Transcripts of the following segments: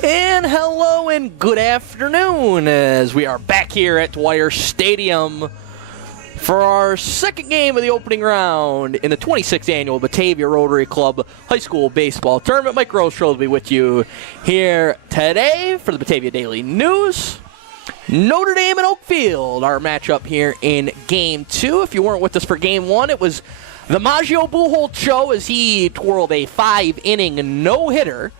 And hello and good afternoon as we are back here at Dwyer Stadium for our second game of the opening round in the 26th annual Batavia Rotary Club High School Baseball Tournament. Mike Rose will be with you here today for the Batavia Daily News. Notre Dame and Oakfield, our matchup here in Game 2. If you weren't with us for Game 1, it was the Maggio Buchholz show as he twirled a 5-inning no-hitter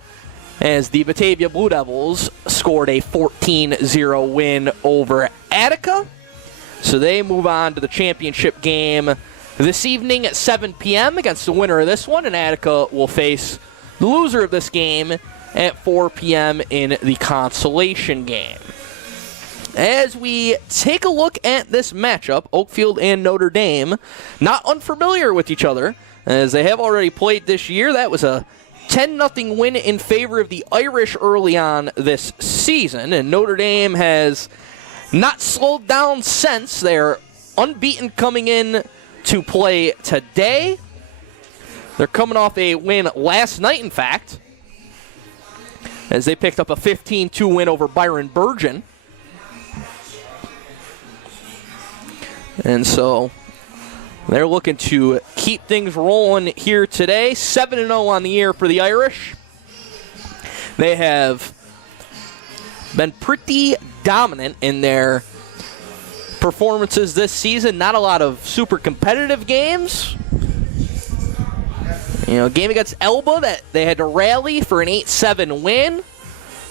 as the Batavia Blue Devils scored a 14-0 win over Attica. So they move on to the championship game this evening at 7 p.m. against the winner of this one, and Attica will face the loser of this game at 4 p.m. in the consolation game. As we take a look at this matchup, Oakfield and Notre Dame, not unfamiliar with each other, as they have already played this year. That was a 10-0 win in favor of the Irish early on this season, and Notre Dame has not slowed down since. They're unbeaten coming in to play today. They're coming off a win last night, in fact, as they picked up a 15-2 win over Byron Bergen. And so they're looking to keep things rolling here today. 7-0 on the year for the Irish. They have been pretty dominant in their performances this season. Not a lot of super competitive games. Game against Elba that they had to rally for an 8-7 win.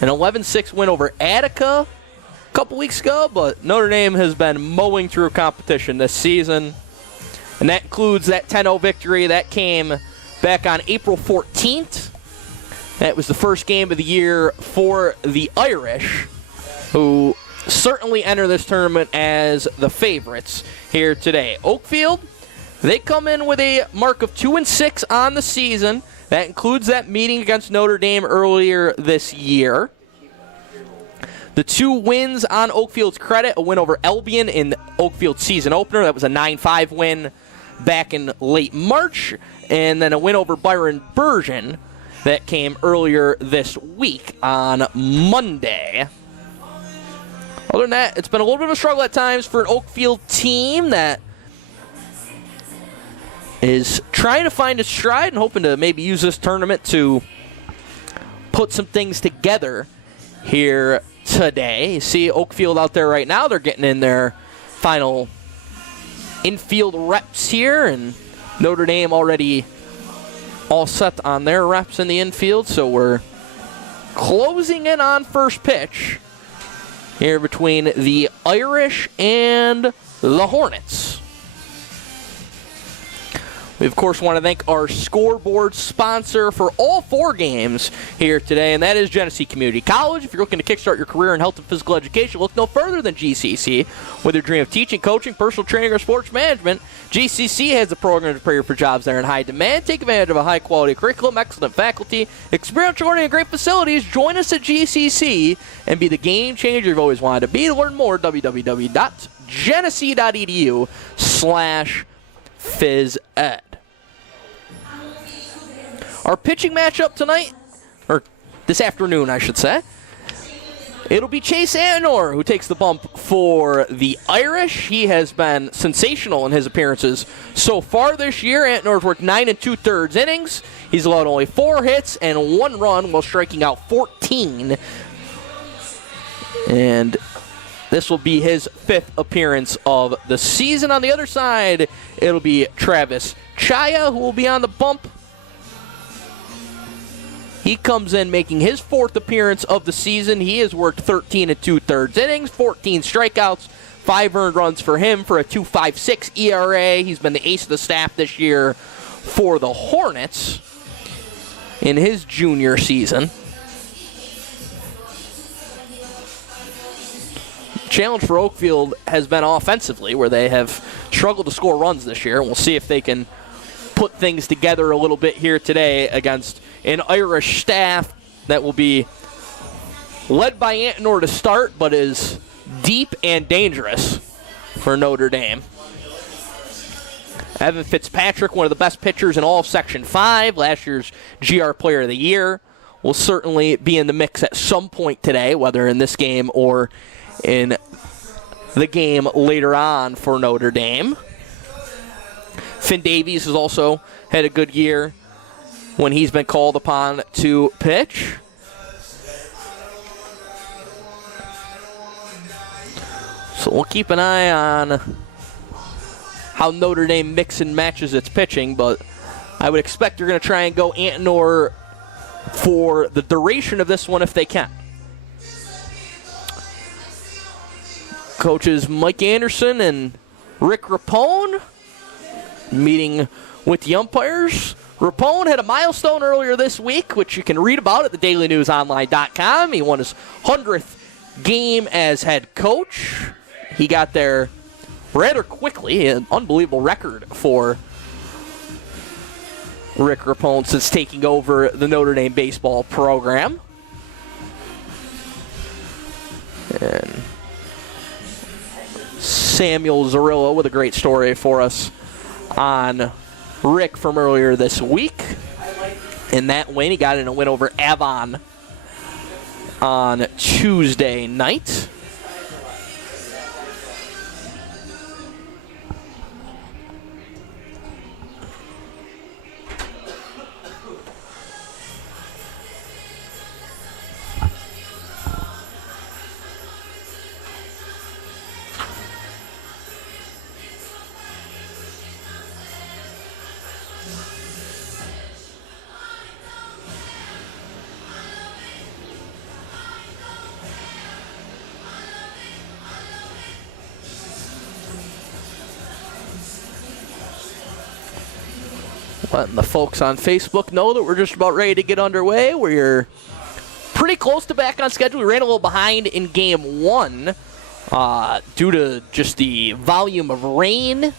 An 11-6 win over Attica a couple weeks ago. But Notre Dame has been mowing through competition this season. And that includes that 10-0 victory that came back on April 14th. That was the first game of the year for the Irish, who certainly enter this tournament as the favorites here today. Oakfield, they come in with a mark of 2-6 on the season. That includes that meeting against Notre Dame earlier this year. The two wins on Oakfield's credit, a win over Albion in Oakfield's season opener. That was a 9-5 win back in late March, and then a win over Byron Bergen that came earlier this week on Monday. Other than that, it's been a little bit of a struggle at times for an Oakfield team that is trying to find its stride and hoping to maybe use this tournament to put some things together here today. You see Oakfield out there right now. They're getting in their final infield reps here, and Notre Dame already all set on their reps in the infield, so we're closing in on first pitch here between the Irish and the Hornets. We, of course, want to thank our scoreboard sponsor for all four games here today, and that is Genesee Community College. If you're looking to kickstart your career in health and physical education, look no further than GCC. Whether you dream of teaching, coaching, personal training, or sports management, GCC has the program to prepare you for jobs that are in high demand. Take advantage of a high-quality curriculum, excellent faculty, experiential learning, and great facilities. Join us at GCC and be the game changer you've always wanted to be. To learn more, www.genesee.edu/phys-ed. Our pitching matchup tonight, or this afternoon, I should say, it'll be Chase Antnor who takes the bump for the Irish. He has been sensational in his appearances so far this year. Antnor's worked 9 2/3 innings. He's allowed only 4 hits and 1 run while striking out 14. And this will be his 5th appearance of the season. On the other side, it'll be Travis Chaya who will be on the bump. He comes in making his 4th appearance of the season. He has worked 13 2/3 innings, 14 strikeouts, 5 earned runs for him for a 2.56 ERA. He's been the ace of the staff this year for the Hornets in his junior season. Challenge for Oakfield has been offensively, where they have struggled to score runs this year. We'll see if they can put things together a little bit here today against an Irish staff that will be led by Antnor to start, but is deep and dangerous for Notre Dame. Evan Fitzpatrick, one of the best pitchers in all of Section 5, last year's GR Player of the Year, will certainly be in the mix at some point today, whether in this game or in the game later on for Notre Dame. Finn Davies has also had a good year when he's been called upon to pitch. So we'll keep an eye on how Notre Dame mix and matches its pitching, but I would expect they're going to try and go Antinor for the duration of this one if they can. Coaches Mike Anderson and Rick Rapone meeting with the umpires. Rapone had a milestone earlier this week, which you can read about at thedailynewsonline.com. He won his 100th game as head coach. He got there rather quickly, an unbelievable record for Rick Rapone since taking over the Notre Dame baseball program. And Samuel Zarillo with a great story for us on Rick from earlier this week. In that win, he got in a win over Avon on Tuesday night. Letting the folks on Facebook know that we're just about ready to get underway. We're pretty close to back on schedule. We ran a little behind in game one due to just the volume of rain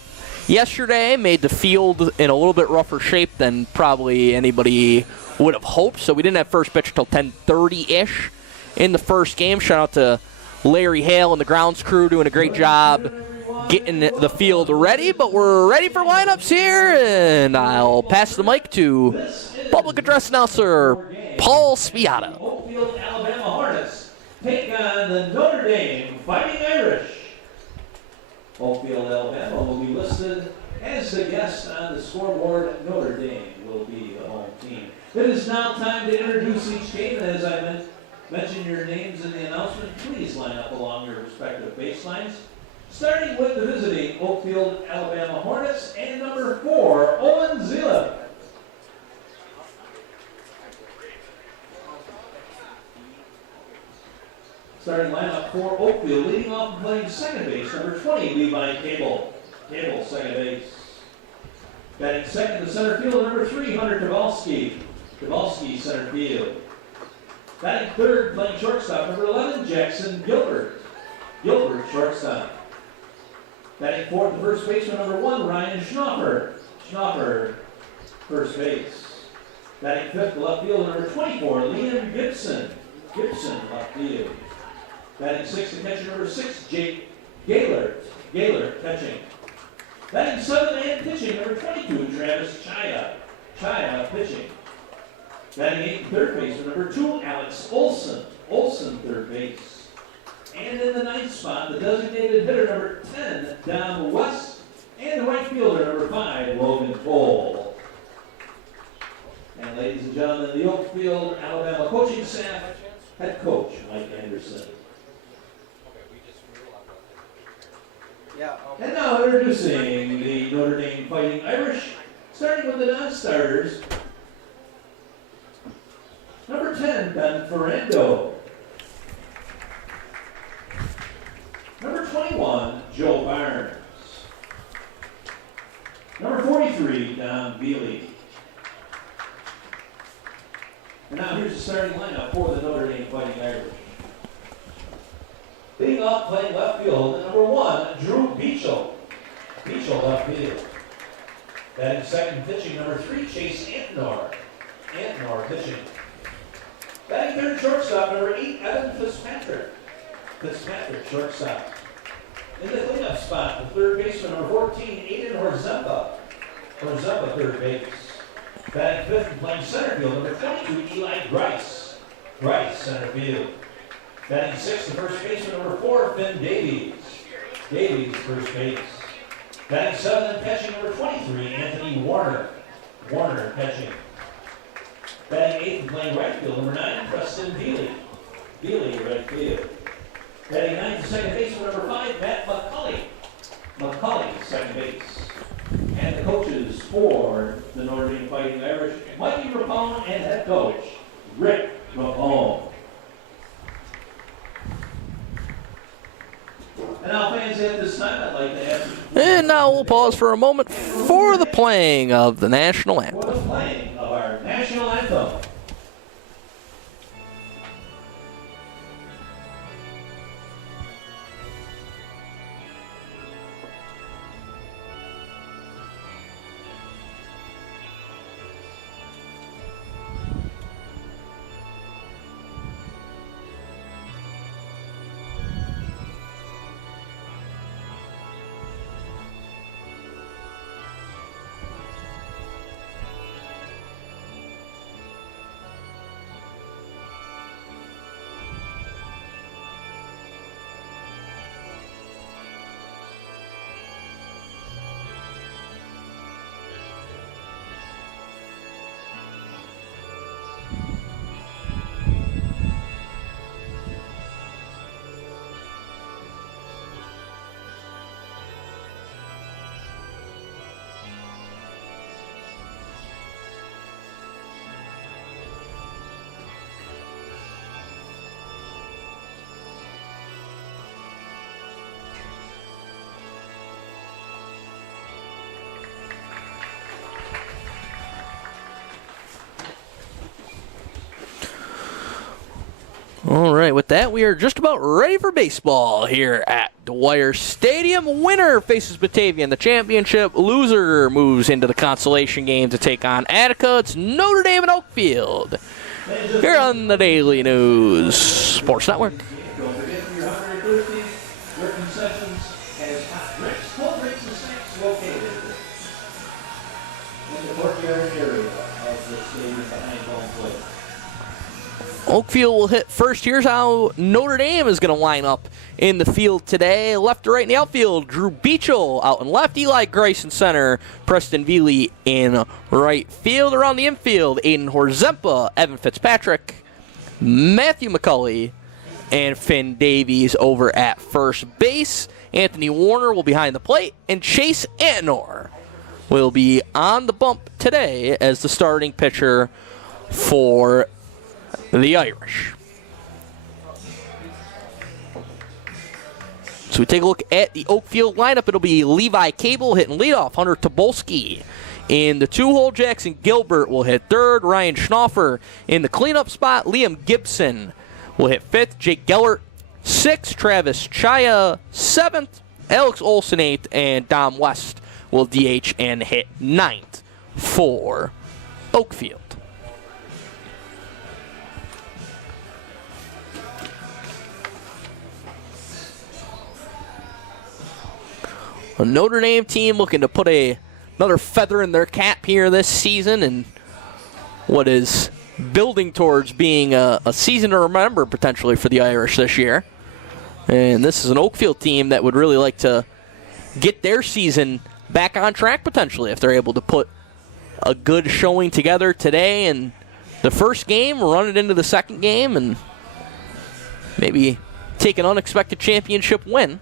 yesterday. Made the field in a little bit rougher shape than probably anybody would have hoped. So we didn't have first pitch until 10:30-ish in the first game. Shout out to Larry Hale and the grounds crew doing a great job getting the field ready, but we're ready for lineups here, and I'll pass the mic to public address announcer Paul Spiata. Oakfield-Alabama Hornets take on the Notre Dame Fighting Irish. Oakfield-Alabama will be listed as the guest on the scoreboard. Notre Dame will be the home team. It is now time to introduce each team, and as I mentioned your names in the announcement, please line up along your respective baselines. Starting with the visiting Oakfield-Alabama Hornets and number 4, Owen Zila. Starting lineup for Oakfield, leading off and playing second base, number 20, Levi Cable. Cable, second base. Batting second to center field, number 3, Hunter Kowalski. Kowalski, center field. Batting third, playing shortstop, number 11, Jackson Gilbert. Gilbert, shortstop. Batting fourth, the first baseman, number 1, Ryan Schnoffer. Schnoffer, first base. Batting fifth, the left field, number 24, Liam Gibson. Gibson, left field. Batting sixth, the catcher, number 6, Jake Gaylord. Gaylord, catching. Batting seventh and pitching, number 22, Travis Chaya. Chaya, pitching. Batting eighth, third baseman, number 2, Alex Olson. Olson, third base. And in the ninth spot, the designated hitter, number 10, Don West, and the right fielder, number 5, Logan Cole. And ladies and gentlemen, the Oakfield-Alabama coaching staff, head coach Mike Anderson. And now introducing the Notre Dame Fighting Irish, starting with the non-starters. Number 10, Ben Ferrando. Number 21, Joe Barnes. Number 43, Don Bealey. And now here's the starting lineup for the Notre Dame Fighting Irish. Leading off, playing left field, number 1, Drew Beachel. Beachel, left field. Batting second, pitching, number 3, Chase Antinor. Antinor, pitching. Batting third, shortstop, number 8, Evan Fitzpatrick. Fitzpatrick, shortstop. In the cleanup spot, the third baseman, number 14, Aiden Horzempa. Horzempa, third base. Batting fifth and playing center field, number 22, Eli Grice. Grice, center field. Batting sixth, the first baseman, number 4, Finn Davies. Davies, first base. Batting seventh and catching, number 23, Anthony Warner. Warner, catching. Batting eighth and playing right field, number 9, Preston Veely. Veely, right field. Batting ninth and second baseman, number 5, Matt McCulley. McCulley, second base. And the coaches for the Notre Dame Fighting Irish, Mikey Rapone and head coach, Rick Rapone. And now fans, at this time, I'd like to ask you. And now we'll pause for a moment for the playing of the national anthem. For the playing of our national anthem. All right, with that, we are just about ready for baseball here at Dwyer Stadium. Winner faces Batavia in the championship. Loser moves into the consolation game to take on Attica. It's Notre Dame and Oakfield here on the Daily News Sports Network. Don't forget for your hungry thirsty, your concessions has hot drinks, cold drinks, and snacks located in the courtyard area of the stadium behind home plate. Oakfield will hit first. Here's how Notre Dame is going to line up in the field today. Left to right in the outfield, Drew Beachel out in left, Eli Grice in center, Preston Veely in right field. Around the infield, Aiden Horzempa, Evan Fitzpatrick, Matthew McCulley, and Finn Davies over at first base. Anthony Warner will be behind the plate, and Chase Antnor will be on the bump today as the starting pitcher for the Irish. So we take a look at the Oakfield lineup. It'll be Levi Cable hitting leadoff, Hunter Tobolski in the two-hole, Jackson Gilbert will hit third, Ryan Schnaufer in the cleanup spot, Liam Gibson will hit fifth, Jake Gellert sixth, Travis Chaya seventh, Alex Olson eighth, and Dom West will DH and hit ninth for Oakfield. A Notre Dame team looking to put another feather in their cap here this season, and what is building towards being a season to remember potentially for the Irish this year. And this is an Oakfield team that would really like to get their season back on track potentially if they're able to put a good showing together today and the first game, run it into the second game, and maybe take an unexpected championship win.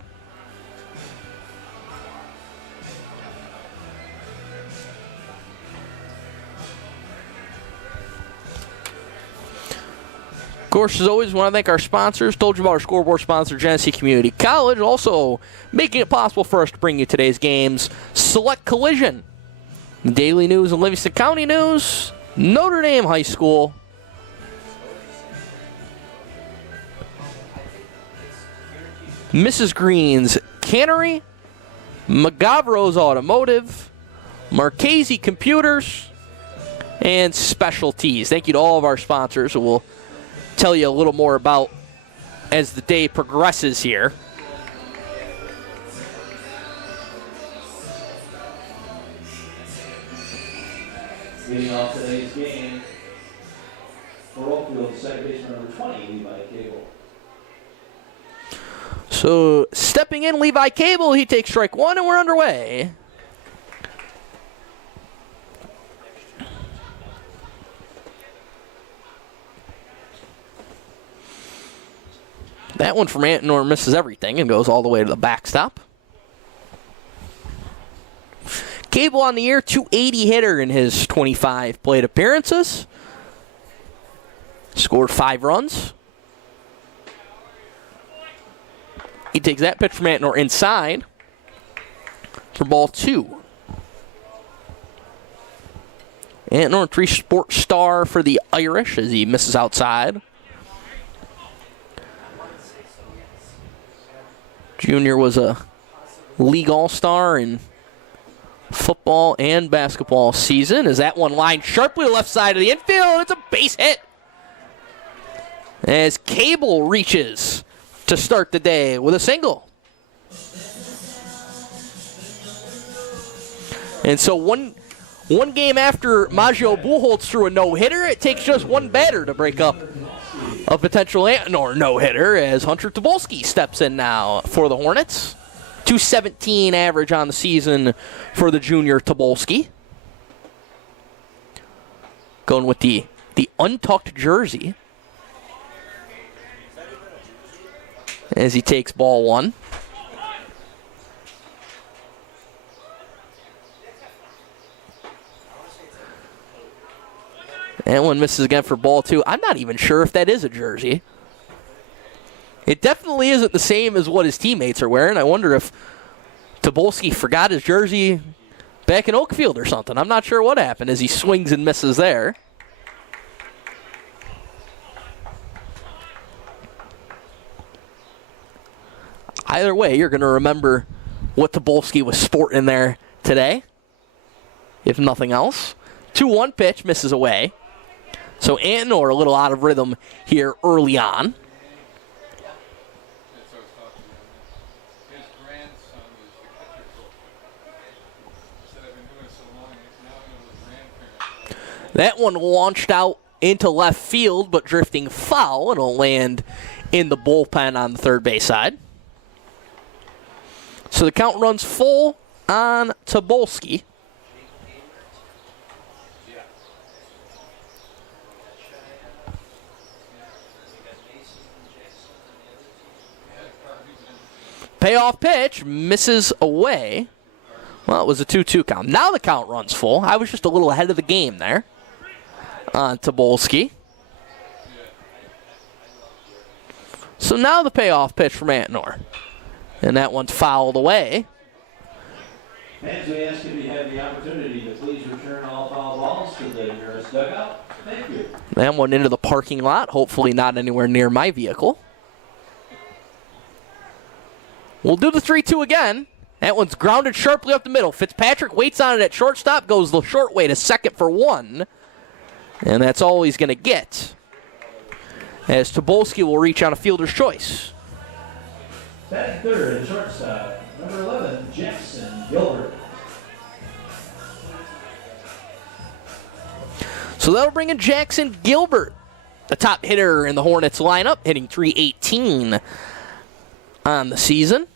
Of course, as always, we want to thank our sponsors. Told you about our scoreboard sponsor, Genesee Community College. Also, making it possible for us to bring you today's games. Select Collision, Daily News and Livingston County News, Notre Dame High School, Mrs. Green's Cannery, McGavro's Automotive, Marchese Computers, and Specialties. Thank you to all of our sponsors, who we'll tell you a little more about as the day progresses here. Leading off today's game for Oakfield, second baseman number 20, Levi Cable. So stepping in, Levi Cable, he takes strike one, and we're underway. That one from Antonor misses everything and goes all the way to the backstop. Cable on the year, 280 hitter in his 25 plate appearances. Scored 5 runs. He takes that pitch from Antonor inside for ball 2. Antonor, 3-sport star for the Irish as he misses outside. Junior was a league all-star in football and basketball season. As that one lined sharply to the left side of the infield, it's a base hit. As Cable reaches to start the day with a single. And so one game after Maggio Buchholz threw a no-hitter, it takes just one batter to break up a potential Antonor no-hitter as Hunter Tobolski steps in now for the Hornets. 217 average on the season for the junior Tobolski. Going with the untucked jersey as he takes ball 1. That one misses again for ball 2. I'm not even sure if that is a jersey. It definitely isn't the same as what his teammates are wearing. I wonder if Tobolski forgot his jersey back in Oakfield or something. I'm not sure what happened as he swings and misses there. Either way, you're going to remember what Tobolski was sporting there today, if nothing else. 2-1 pitch, misses away. So Antonor a little out of rhythm here early on. That one launched out into left field, but drifting foul, and it'll land in the bullpen on the third base side. So the count runs full on Tobolski. Payoff pitch misses away. Well, it was a 2-2 count. Now the count runs full. I was just a little ahead of the game there on Tobolski. So now the payoff pitch from Antonor. And that one's fouled away. Fans, we ask if you have the opportunity to please return all foul balls to the nearest dugout. Thank you. That one into the parking lot. Hopefully not anywhere near my vehicle. We'll do the 3-2 again. That one's grounded sharply up the middle. Fitzpatrick waits on it at shortstop, goes the short way to second for 1. And that's all he's going to get, as Tobolski will reach on a fielder's choice. Batting third at shortstop, number 11, Jackson Gilbert. So that'll bring in Jackson Gilbert, the top hitter in the Hornets lineup, hitting .318 on the season.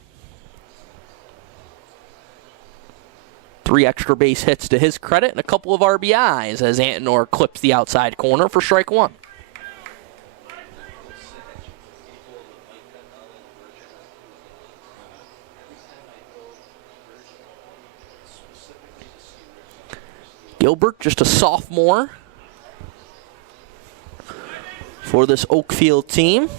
3 extra base hits to his credit and a couple of RBIs as Antonor clips the outside corner for strike 1. Gilbert, just a sophomore for this Oakfield team.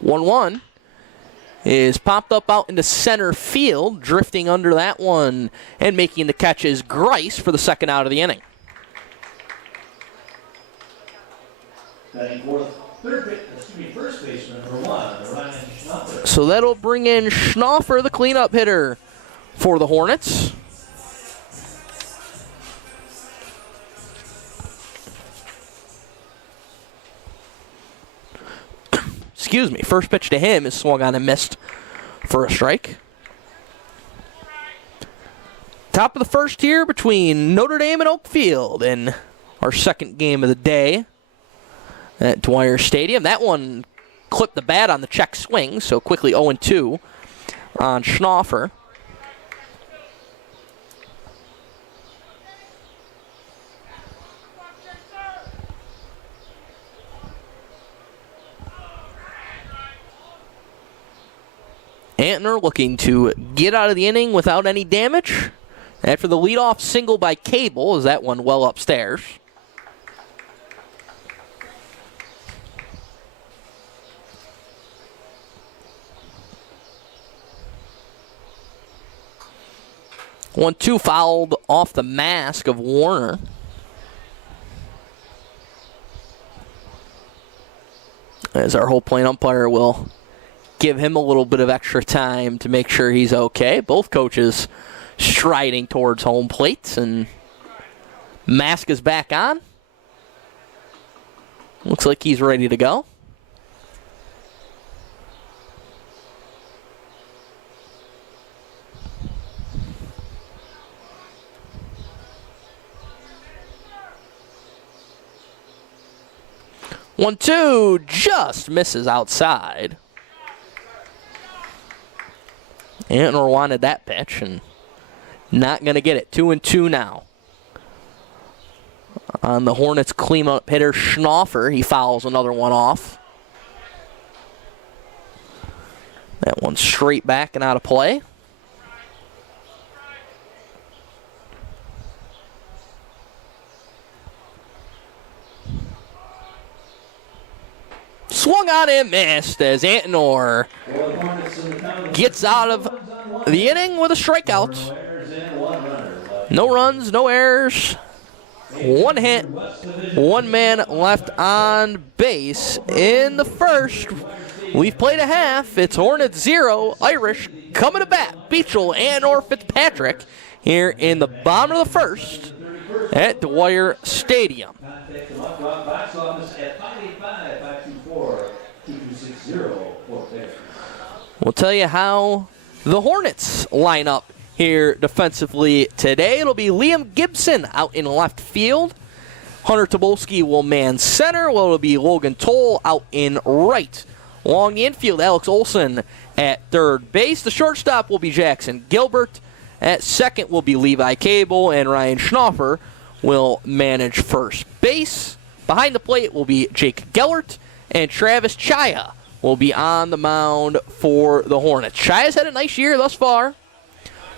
One is popped up out into center field, drifting under that one and making the catch is Grice for the second out of the inning. Batting fourth, first baseman number 1, Ryan Schnaufer. So that'll bring in Schnaufer, the cleanup hitter for the Hornets. excuse me. First pitch to him is swung on and missed for a strike. Top of the first here between Notre Dame and Oakfield in our second game of the day at Dwyer Stadium. That one clipped the bat on the check swing, so quickly 0-2 on Schnaufer. Antner looking to get out of the inning without any damage after the leadoff single by Cable, as that one well upstairs. One, two fouled off the mask of Warner. As our whole plate umpire will give him a little bit of extra time to make sure he's okay. Both coaches striding towards home plate, and mask is back on. Looks like he's ready to go. One, two, just misses outside. Antner wanted that pitch and not going to get it. 2-2 now. On the Hornets clean-up hitter, Schnaufer. He fouls another one off. That one's straight back and out of play. Swung on and missed as Antner gets out of the inning with a strikeout. No runs, no errors. One hit, one man left on base in the first. We've played a half. It's Hornets 0, Irish coming to bat. Beachel and/or Fitzpatrick here in the bottom of the first at Dwyer Stadium. We'll tell you how the Hornets line up here defensively today. It'll be Liam Gibson out in left field. Hunter Tobolski will man center. Well, it'll be Logan Toll out in right. Along the infield, Alex Olson at third base. The shortstop will be Jackson Gilbert. At second will be Levi Cable, and Ryan Schnaufer will manage first base. Behind the plate will be Jake Gellert, and Travis Chaya will be on the mound for the Hornets. Chaya's had a nice year thus far.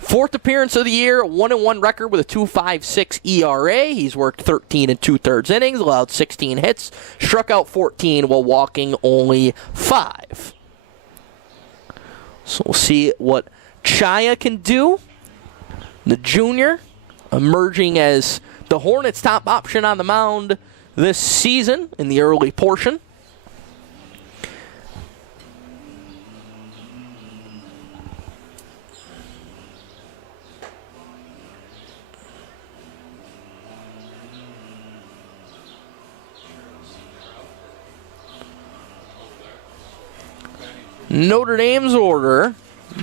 Fourth appearance of the year, 1-1 record with a 2.56 ERA. He's worked 13 2/3 innings, allowed 16 hits, struck out 14 while walking only 5. So we'll see what Chaya can do. The junior emerging as the Hornets' top option on the mound this season in the early portion. Notre Dame's order,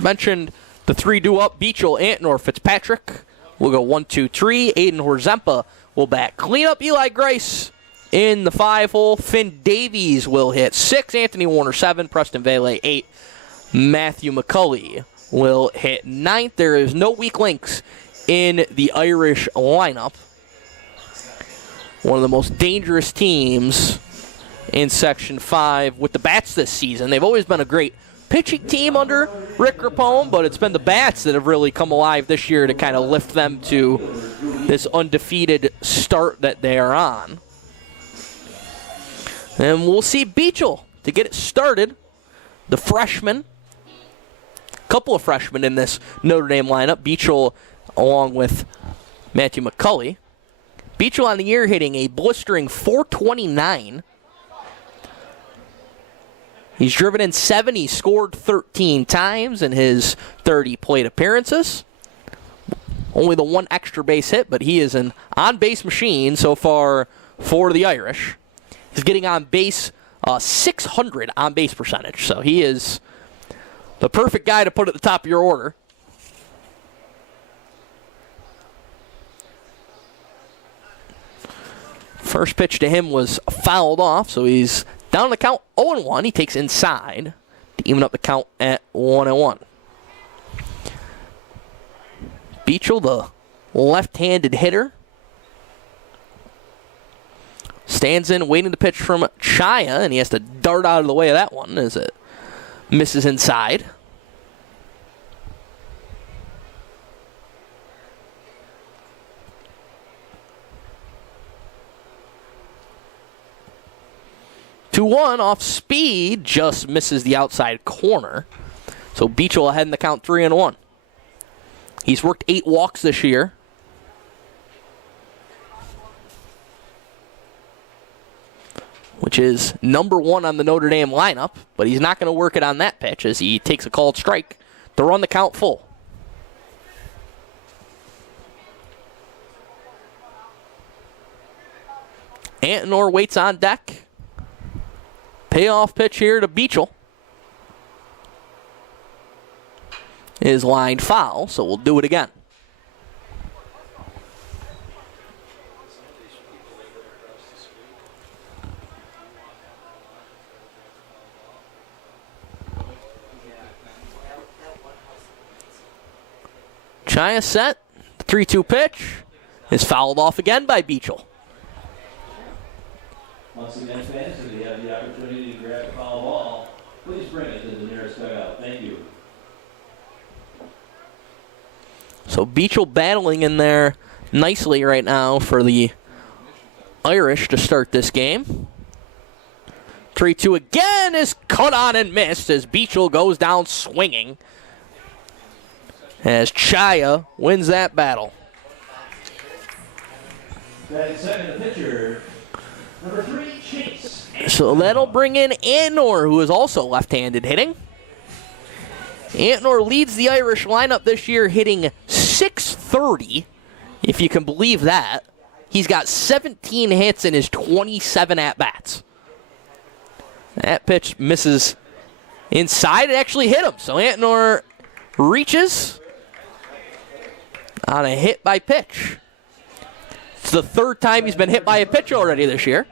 mentioned the three due up, Beachel, Antner, Fitzpatrick. We'll go 1, 2, 3. Aiden Horzempa will bat cleanup. Eli Grice in the 5-hole. Finn Davies will hit 6. Anthony Warner 7. Preston Vele 8. Matthew McCulley will hit 9th. There is no weak links in the Irish lineup. One of the most dangerous teams in Section 5 with the bats this season. They've always been a great pitching team under Rick Rapone, but it's been the bats that have really come alive this year to kind of lift them to this undefeated start that they are on. And we'll see Beachel to get it started. The freshman, a couple of freshmen in this Notre Dame lineup. Beachel along with Matthew McCulley. Beachel on the year hitting a blistering .429. He's driven in 7. He scored 13 times in his 30 plate appearances. Only the one extra base hit, but he is an on-base machine so far for the Irish. He's getting on base .600 on base percentage. So he is the perfect guy to put at the top of your order. First pitch to him was fouled off, so he's down the count 0-1. He takes inside to even up the count at 1-1. Beachel, the left-handed hitter, stands in waiting to pitch from Chaya, and he has to dart out of the way of that one as it misses inside. Two one off speed, just misses the outside corner. So Beachel ahead in the count 3-1. He's worked 8 walks this year. Which is number 1 on the Notre Dame lineup, but he's not going to work it on that pitch as he takes a called strike to run the count full. Antonor waits on deck. Payoff pitch here to Beachel. Is lined foul, so we'll do it again. Chaya set. The 3-2 pitch is fouled off again by Beachel. Once again, fans, if you have the opportunity to grab a foul ball, please bring it to the nearest dugout. Thank you. So Beachel battling in there nicely right now for the Irish to start this game. 3-2 again is cut on and missed as Beachel goes down swinging as Chaya wins that battle. Batting second, the pitcher, number 3, Chase. So that'll bring in Antonor, who is also left-handed hitting. Antonor leads the Irish lineup this year, hitting .630, if you can believe that. He's got 17 hits in his 27 at-bats. That pitch misses inside. It actually hit him. So Antonor reaches on a hit by pitch. It's the 3rd time he's been hit by a pitch already this year.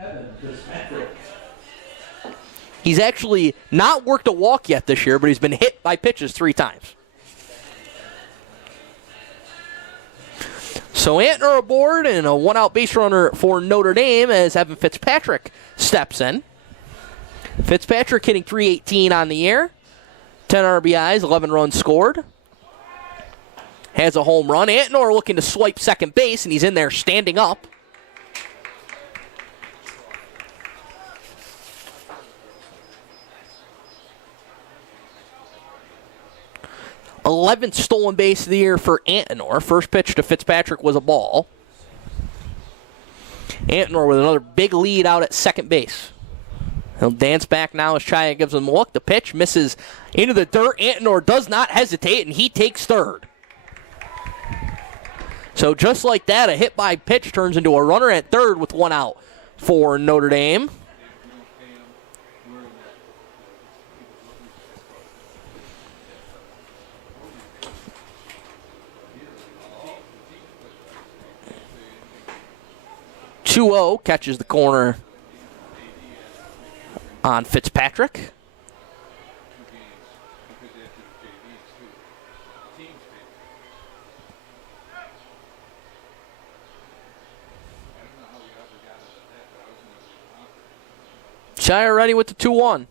He's actually not worked a walk yet this year, but he's been hit by pitches 3 times. So Antonor aboard and a 1-out base runner for Notre Dame as Evan Fitzpatrick steps in. Fitzpatrick hitting .318 on the year. 10 RBIs, 11 runs scored. Has a home run. Antonor looking to swipe second base, and he's in there standing up. #11th stolen base of the year for Antonor. First pitch to Fitzpatrick was a ball. Antonor with another big lead out at second base. He'll dance back now as Chaya gives him a look. The pitch misses into the dirt. Antonor does not hesitate, and he takes third. So just like that, a hit by pitch turns into a runner at third with 1 out for Notre Dame. .20 catches the corner on Fitzpatrick. Chaya ready with the 2-1.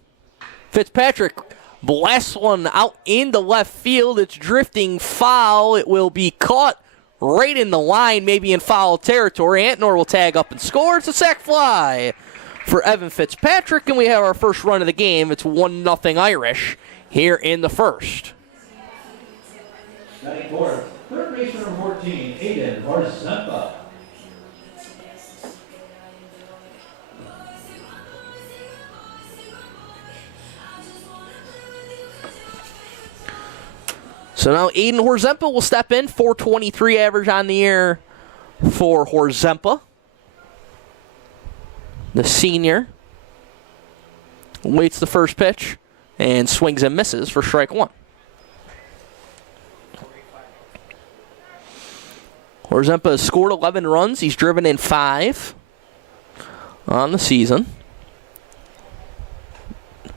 Fitzpatrick blasts one out into left field. It's drifting foul. It will be caught right in the line, maybe in foul territory. Antonor will tag up and score. It's a sac fly for Evan Fitzpatrick, and we have our first run of the game. It's 1-0 Irish here in the first. Batting fourth, third baseman number 14, Aiden Varzempa. So now Aiden Varzempa will step in. .423 average on the year for Varzempa, the senior. waits the first pitch and swings and misses for strike one. Horzempa has scored 11 runs. He's driven in 5 on the season.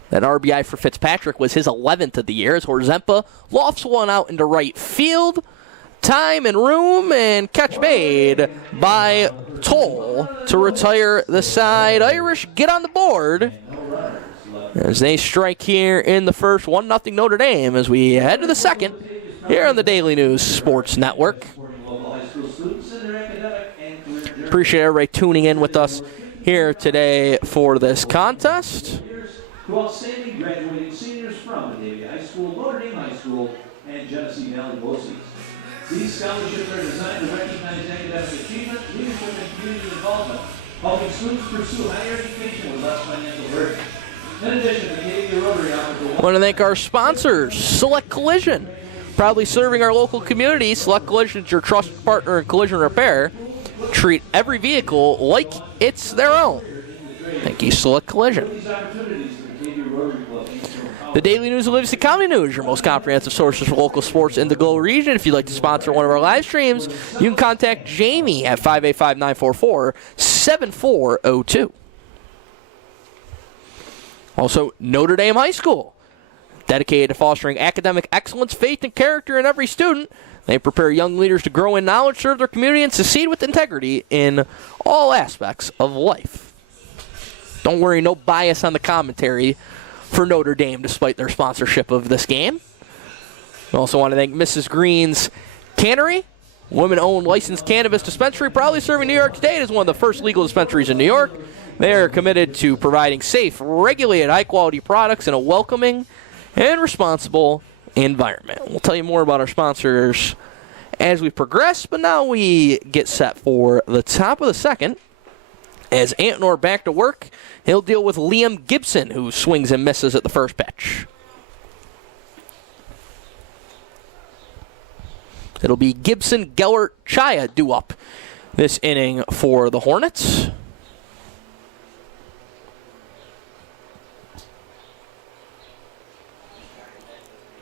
That RBI for Fitzpatrick was his 11th of the year as Horzempa lofts one out into right field. Time and room, and catch made by Toll to retire the side. Irish get on the board as they strike here in the first. 1-0 Notre Dame as we head to the second here on the Daily News Sports Network. Appreciate everybody tuning in with us here today for this contest. To outstanding graduating seniors from Batavia High School, Notre Dame High School, and Genesee Valley BOCES. These scholarships are designed to recognize academic achievement, leadership, and community involvement, helping students pursue higher education with less financial burden. In addition, the Batavia Rotary offers I want to thank our sponsors, Select Collision. Proudly serving our local community, Select Collision is your trusted partner in collision repair. Treat every vehicle like it's their own. Thank you, Select Collision. The Daily News of Livingston County News, your most comprehensive sources for local sports in the Glow region. If you'd like to sponsor one of our live streams, you can contact Jamie at 585-944-7402. Also, Notre Dame High School, dedicated to fostering academic excellence, faith, and character in every student. They prepare young leaders to grow in knowledge, serve their community, and succeed with integrity in all aspects of life. Don't worry, no bias on the commentary for Notre Dame, despite their sponsorship of this game. We also want to thank Mrs. Green's Cannery, women-owned licensed cannabis dispensary, proudly serving New York State as one of the first legal dispensaries in New York. They are committed to providing safe, regulated, high-quality products in a welcoming and responsible environment. We'll tell you more about our sponsors as we progress, but now we get set for the top of the second. As Antnor back to work, he'll deal with Liam Gibson, who swings and misses at the first pitch. It'll be Gibson, Gellert, Chaya due up this inning for the Hornets.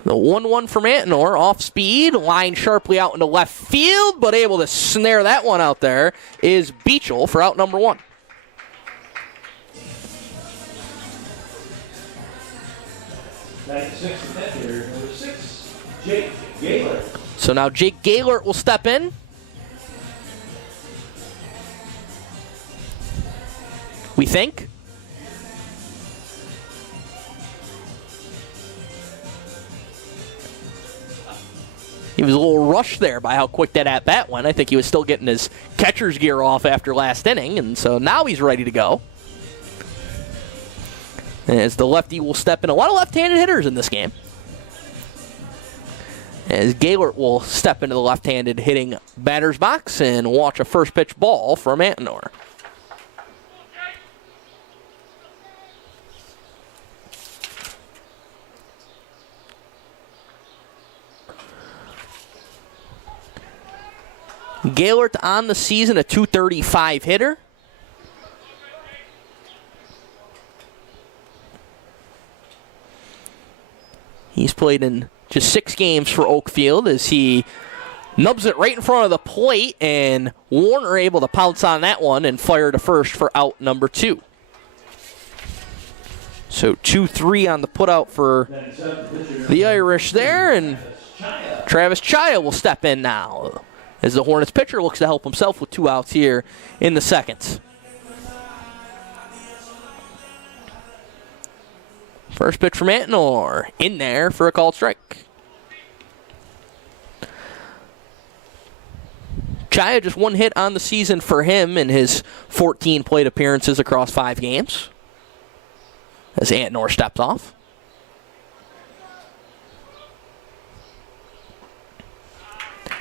The 1-1 from Antnor, off speed, lined sharply out into left field, but able to snare that one out there is Beachel for out number 1. number 6, Jake Gaylor. So now Jake Gaylor will step in. We think. He was a little rushed there by how quick that at-bat went. I think he was still getting his catcher's gear off after last inning, and so now he's ready to go. As the lefty will step in. A lot of left-handed hitters in this game. As Gaylord will step into the left-handed hitting batter's box and watch a first pitch ball from Antnor. Gaylord on the season, a .235 hitter. He's played in just 6 games for Oakfield as he nubs it right in front of the plate, and Warner able to pounce on that one and fire to first for out number 2. So 2-3 on the putout for the Irish there, and Travis Chaya will step in now as the Hornets pitcher looks to help himself with 2 outs here in the second. First pitch from Antnor, in there for a called strike. Chaya just 1 hit on the season for him in his 14 plate appearances across 5 games. As Antnor steps off.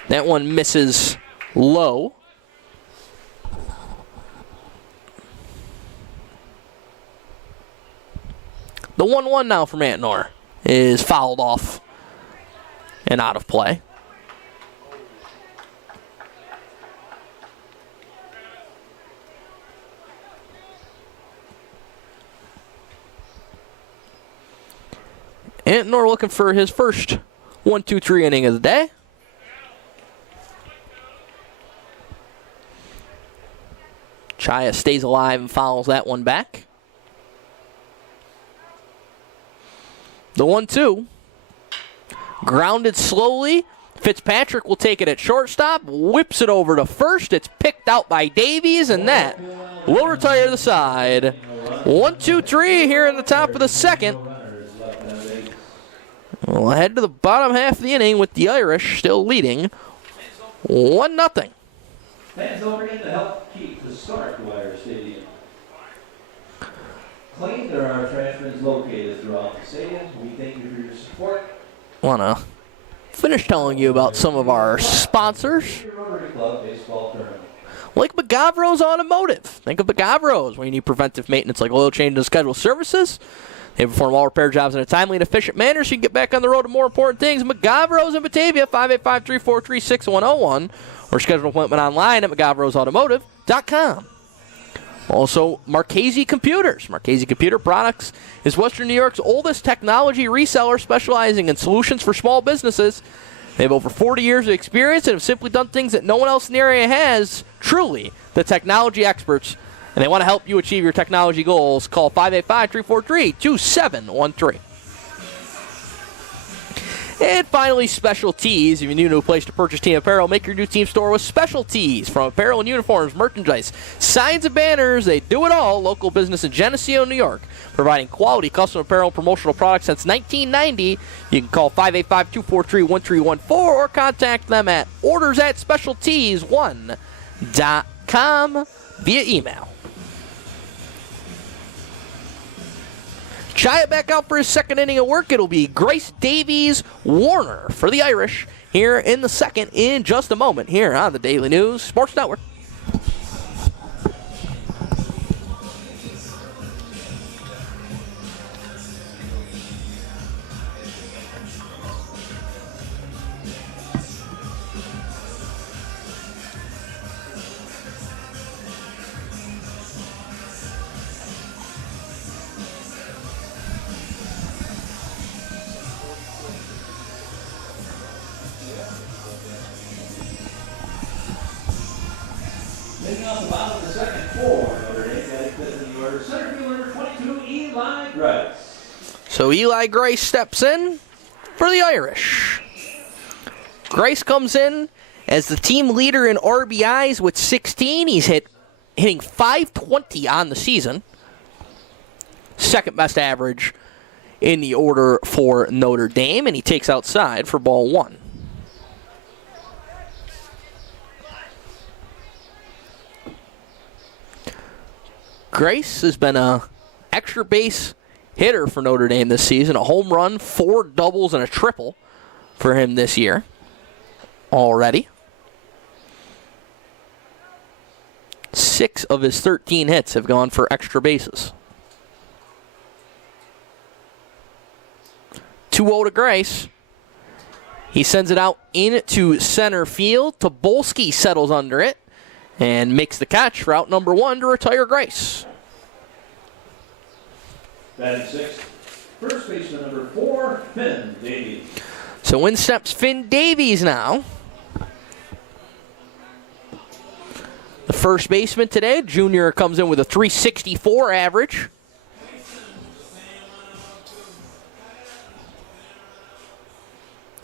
That one misses low. The 1-1 now from Antnor is fouled off and out of play. And Nor looking for his first 1-2-3 inning of the day. Chaya stays alive and fouls that one back. The 1-2. Grounded slowly. Fitzpatrick will take it at shortstop. Whips it over to first. It's picked out by Davies, and that will retire the side. 1-2-3 here in the top of the second. We'll head to the bottom half of the inning with the Irish still leading 1-0. Fans over in to help keep the start to Dwyer Stadium. Clean, there are trash bins located throughout the stadium. We thank you for your support. Want to finish telling you about some of our sponsors. Rotary Club Baseball Tournament. Like McGavro's Automotive. Think of McGavro's when you need preventive maintenance like oil change and scheduled services. They perform all repair jobs in a timely and efficient manner so you can get back on the road to more important things. McGavro's in Batavia, 585-343-6101, or schedule an appointment online at McGavrosAutomotive.com. Also, Marchese Computers. Marchese Computer Products is Western New York's oldest technology reseller specializing in solutions for small businesses. They have over 40 years of experience and have simply done things that no one else in the area has. Truly, the technology experts. And they want to help you achieve your technology goals. Call 585-343-2713. And finally, Special Tees. If you need a new place to purchase team apparel, make your new team store with Special Tees. From apparel and uniforms, merchandise, signs and banners, they do it all. Local business in Geneseo, New York. Providing quality custom apparel and promotional products since 1990. You can call 585-243-1314 or contact them at orders@specialtees1.com via email. Chaya back out for his second inning of work. It'll be Grace Davies Warner for the Irish here in the second in just a moment here on the Daily News Sports Network. Taking off the bottom of the second for Notre Dame, batting fifth in the order, center fielder number 22, Eli Grice. So Eli Grace steps in for the Irish. Grace comes in as the team leader in RBIs with 16. He's hitting .520 on the season. Second best average in the order for Notre Dame, and he takes outside for ball one. Grace has been a extra base hitter for Notre Dame this season. A home run, 4 doubles, and a triple for him this year already. 6 of his 13 hits have gone for extra bases. 2-0 to Grace. He sends it out into center field. Tobolski settles under it and makes the catch for out number 1 to retire Grace. Batting sixth, first baseman number 4, Finn Davies. So in steps Finn Davies now. The first baseman today, junior, comes in with a .364 average.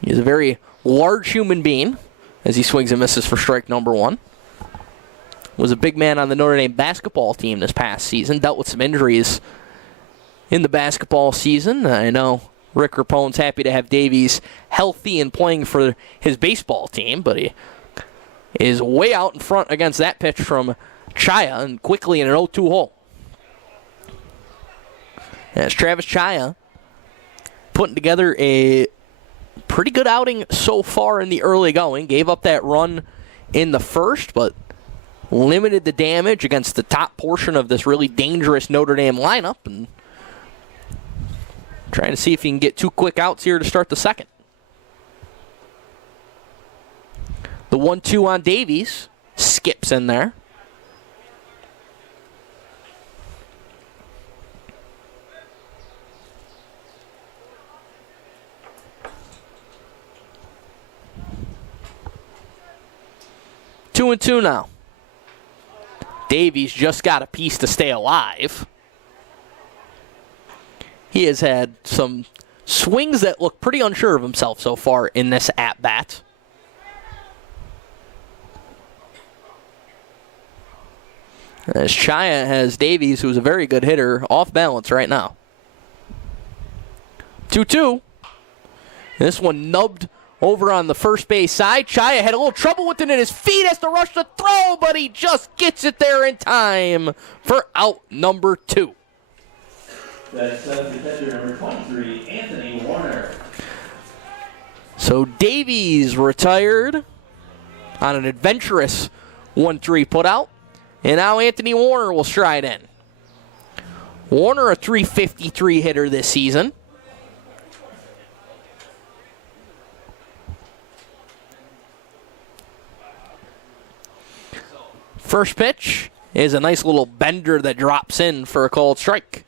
He's a very large human being as he swings and misses for strike number 1. Was a big man on the Notre Dame basketball team this past season. Dealt with some injuries in the basketball season. I know Rick Rapone's happy to have Davies healthy and playing for his baseball team, but he is way out in front against that pitch from Chaya and quickly in an 0-2 hole. As Travis Chaya putting together a pretty good outing so far in the early going. Gave up that run in the first, but limited the damage against the top portion of this really dangerous Notre Dame lineup, and trying to see if he can get 2 quick outs here to start the second. The 1-2 on Davies. Skips in there. 2-2 now. Davies just got a piece to stay alive. He has had some swings that look pretty unsure of himself so far in this at-bat. As Chaya has Davies, who's a very good hitter, off balance right now. 2-2. This one nubbed over on the first base side. Chaya had a little trouble with it, and his feet has to rush the throw, but he just gets it there in time for out number 2. That's pitcher number 23, Anthony Warner. So Davies retired on an adventurous 1-3 putout, and now Anthony Warner will stride in. Warner, a .353 hitter this season. First pitch is a nice little bender that drops in for a called strike.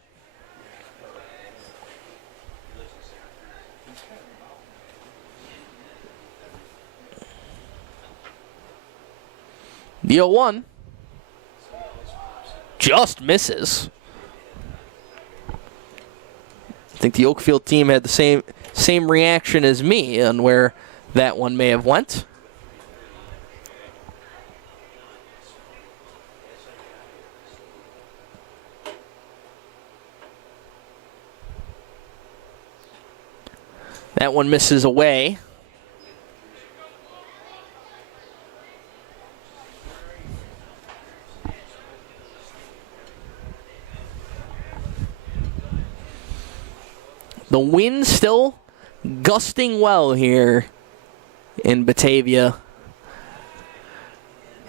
The 0-1 just misses. I think the Oakfield team had the same reaction as me on where that one may have went. That one misses away. The wind still gusting well here in Batavia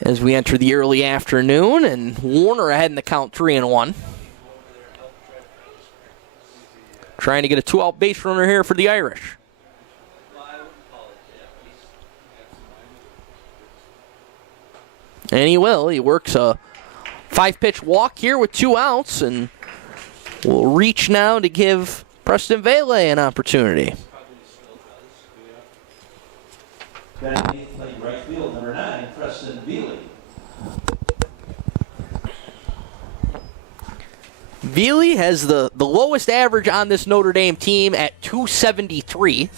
as we enter the early afternoon, and Warner ahead in the count 3-1. Trying to get a 2-out base runner here for the Irish. And he will. He works a 5-pitch walk here with 2 outs, and will reach now to give Preston Vele an opportunity. Batting playing right field, number 9, Preston Vele. Vele has the lowest average on this Notre Dame team at .273.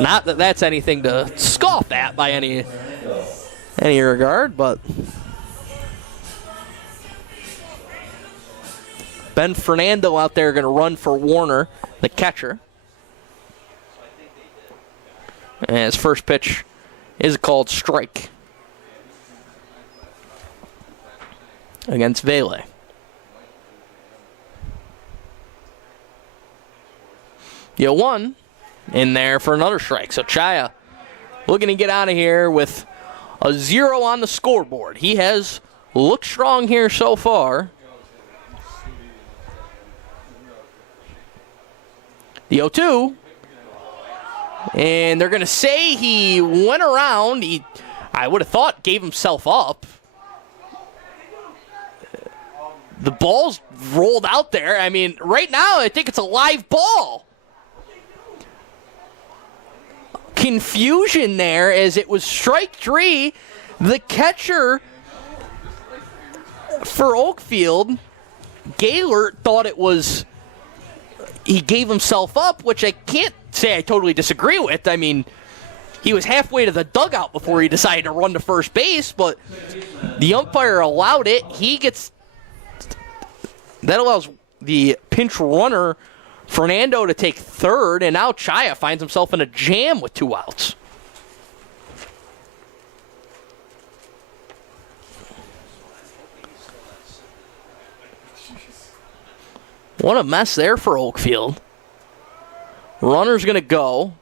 Not that that's anything to scoff at by any regard, but Ben Fernando out there going to run for Warner, the catcher. And his first pitch is a called strike against Vele. You won in there for another strike. So Chaya looking to get out of here with a 0 on the scoreboard. He has looked strong here so far. The 0-2. And they're going to say he went around. I would have thought gave himself up. The ball's rolled out there. I mean, right now I think it's a live ball. Confusion there as it was strike 3. The catcher for Oakfield, Gaylord, thought it was he gave himself up, which I can't say I totally disagree with. I mean, he was halfway to the dugout before he decided to run to first base, but the umpire allowed it. That allows the pinch runner Fernando to take third, and now Chaya finds himself in a jam with 2 outs. What a mess there for Oakfield. Runner's going to go.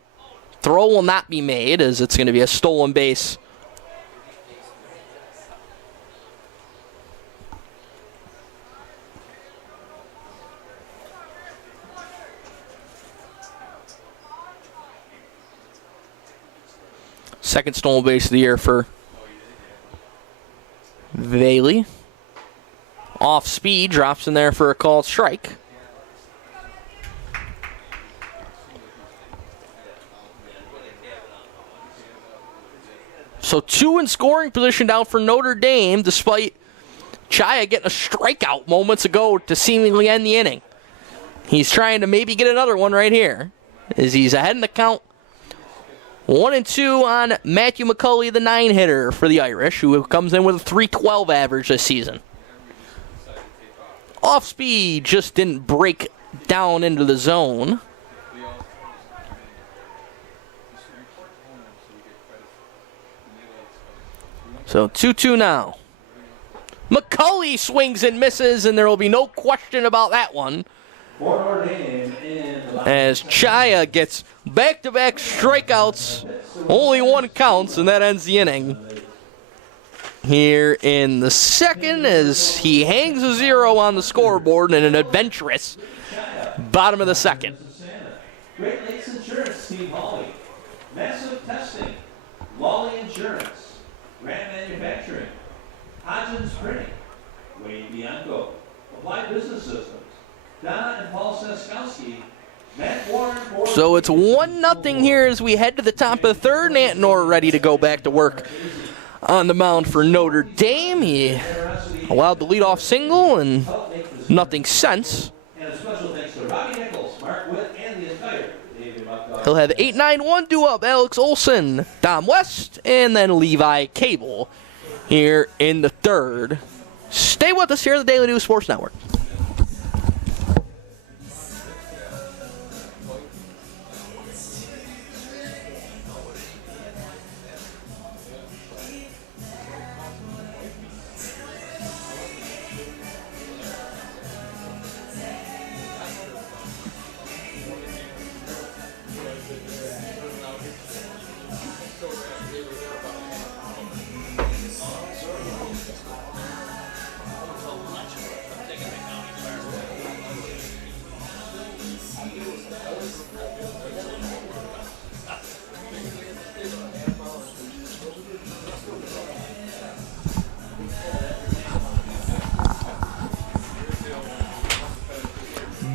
Throw will not be made as it's going to be a stolen base. Second stolen base of the year for Vele. Off speed, drops in there for a called strike. So 2 in scoring position down for Notre Dame, despite Chaya getting a strikeout moments ago to seemingly end the inning. He's trying to maybe get another one right here, as he's ahead in the count. 1-2 on Matthew McCulley, the 9-hitter for the Irish, who comes in with a .312 average this season. Off speed, just didn't break down into the zone. So 2-2 now. McCulley swings and misses, and there will be no question about that one, as Chaya gets back-to-back strikeouts. Only one counts, and that ends the inning. Here in the second, as he hangs a 0 on the scoreboard in an adventurous bottom of the second. Great Lakes Insurance, Steve Hawley. Massive Testing, Lawley Insurance, Grant Manufacturing, Hodgins Printing, Wade Bianco, Applied Business Systems, Donna and Paul Seskowski, Matt Warren. So it's 1-0 here as we head to the top of the third. Notre ready to go back to work on the mound for Notre Dame. He allowed the leadoff single and nothing since. And a special thanks to Robbie Nichols, Mark Witt, and the entire David Buckdog. He'll have 8-9-1 due up. Alex Olson, Dom West, and then Levi Cable here in the third. Stay with us here at the Daily News Sports Network.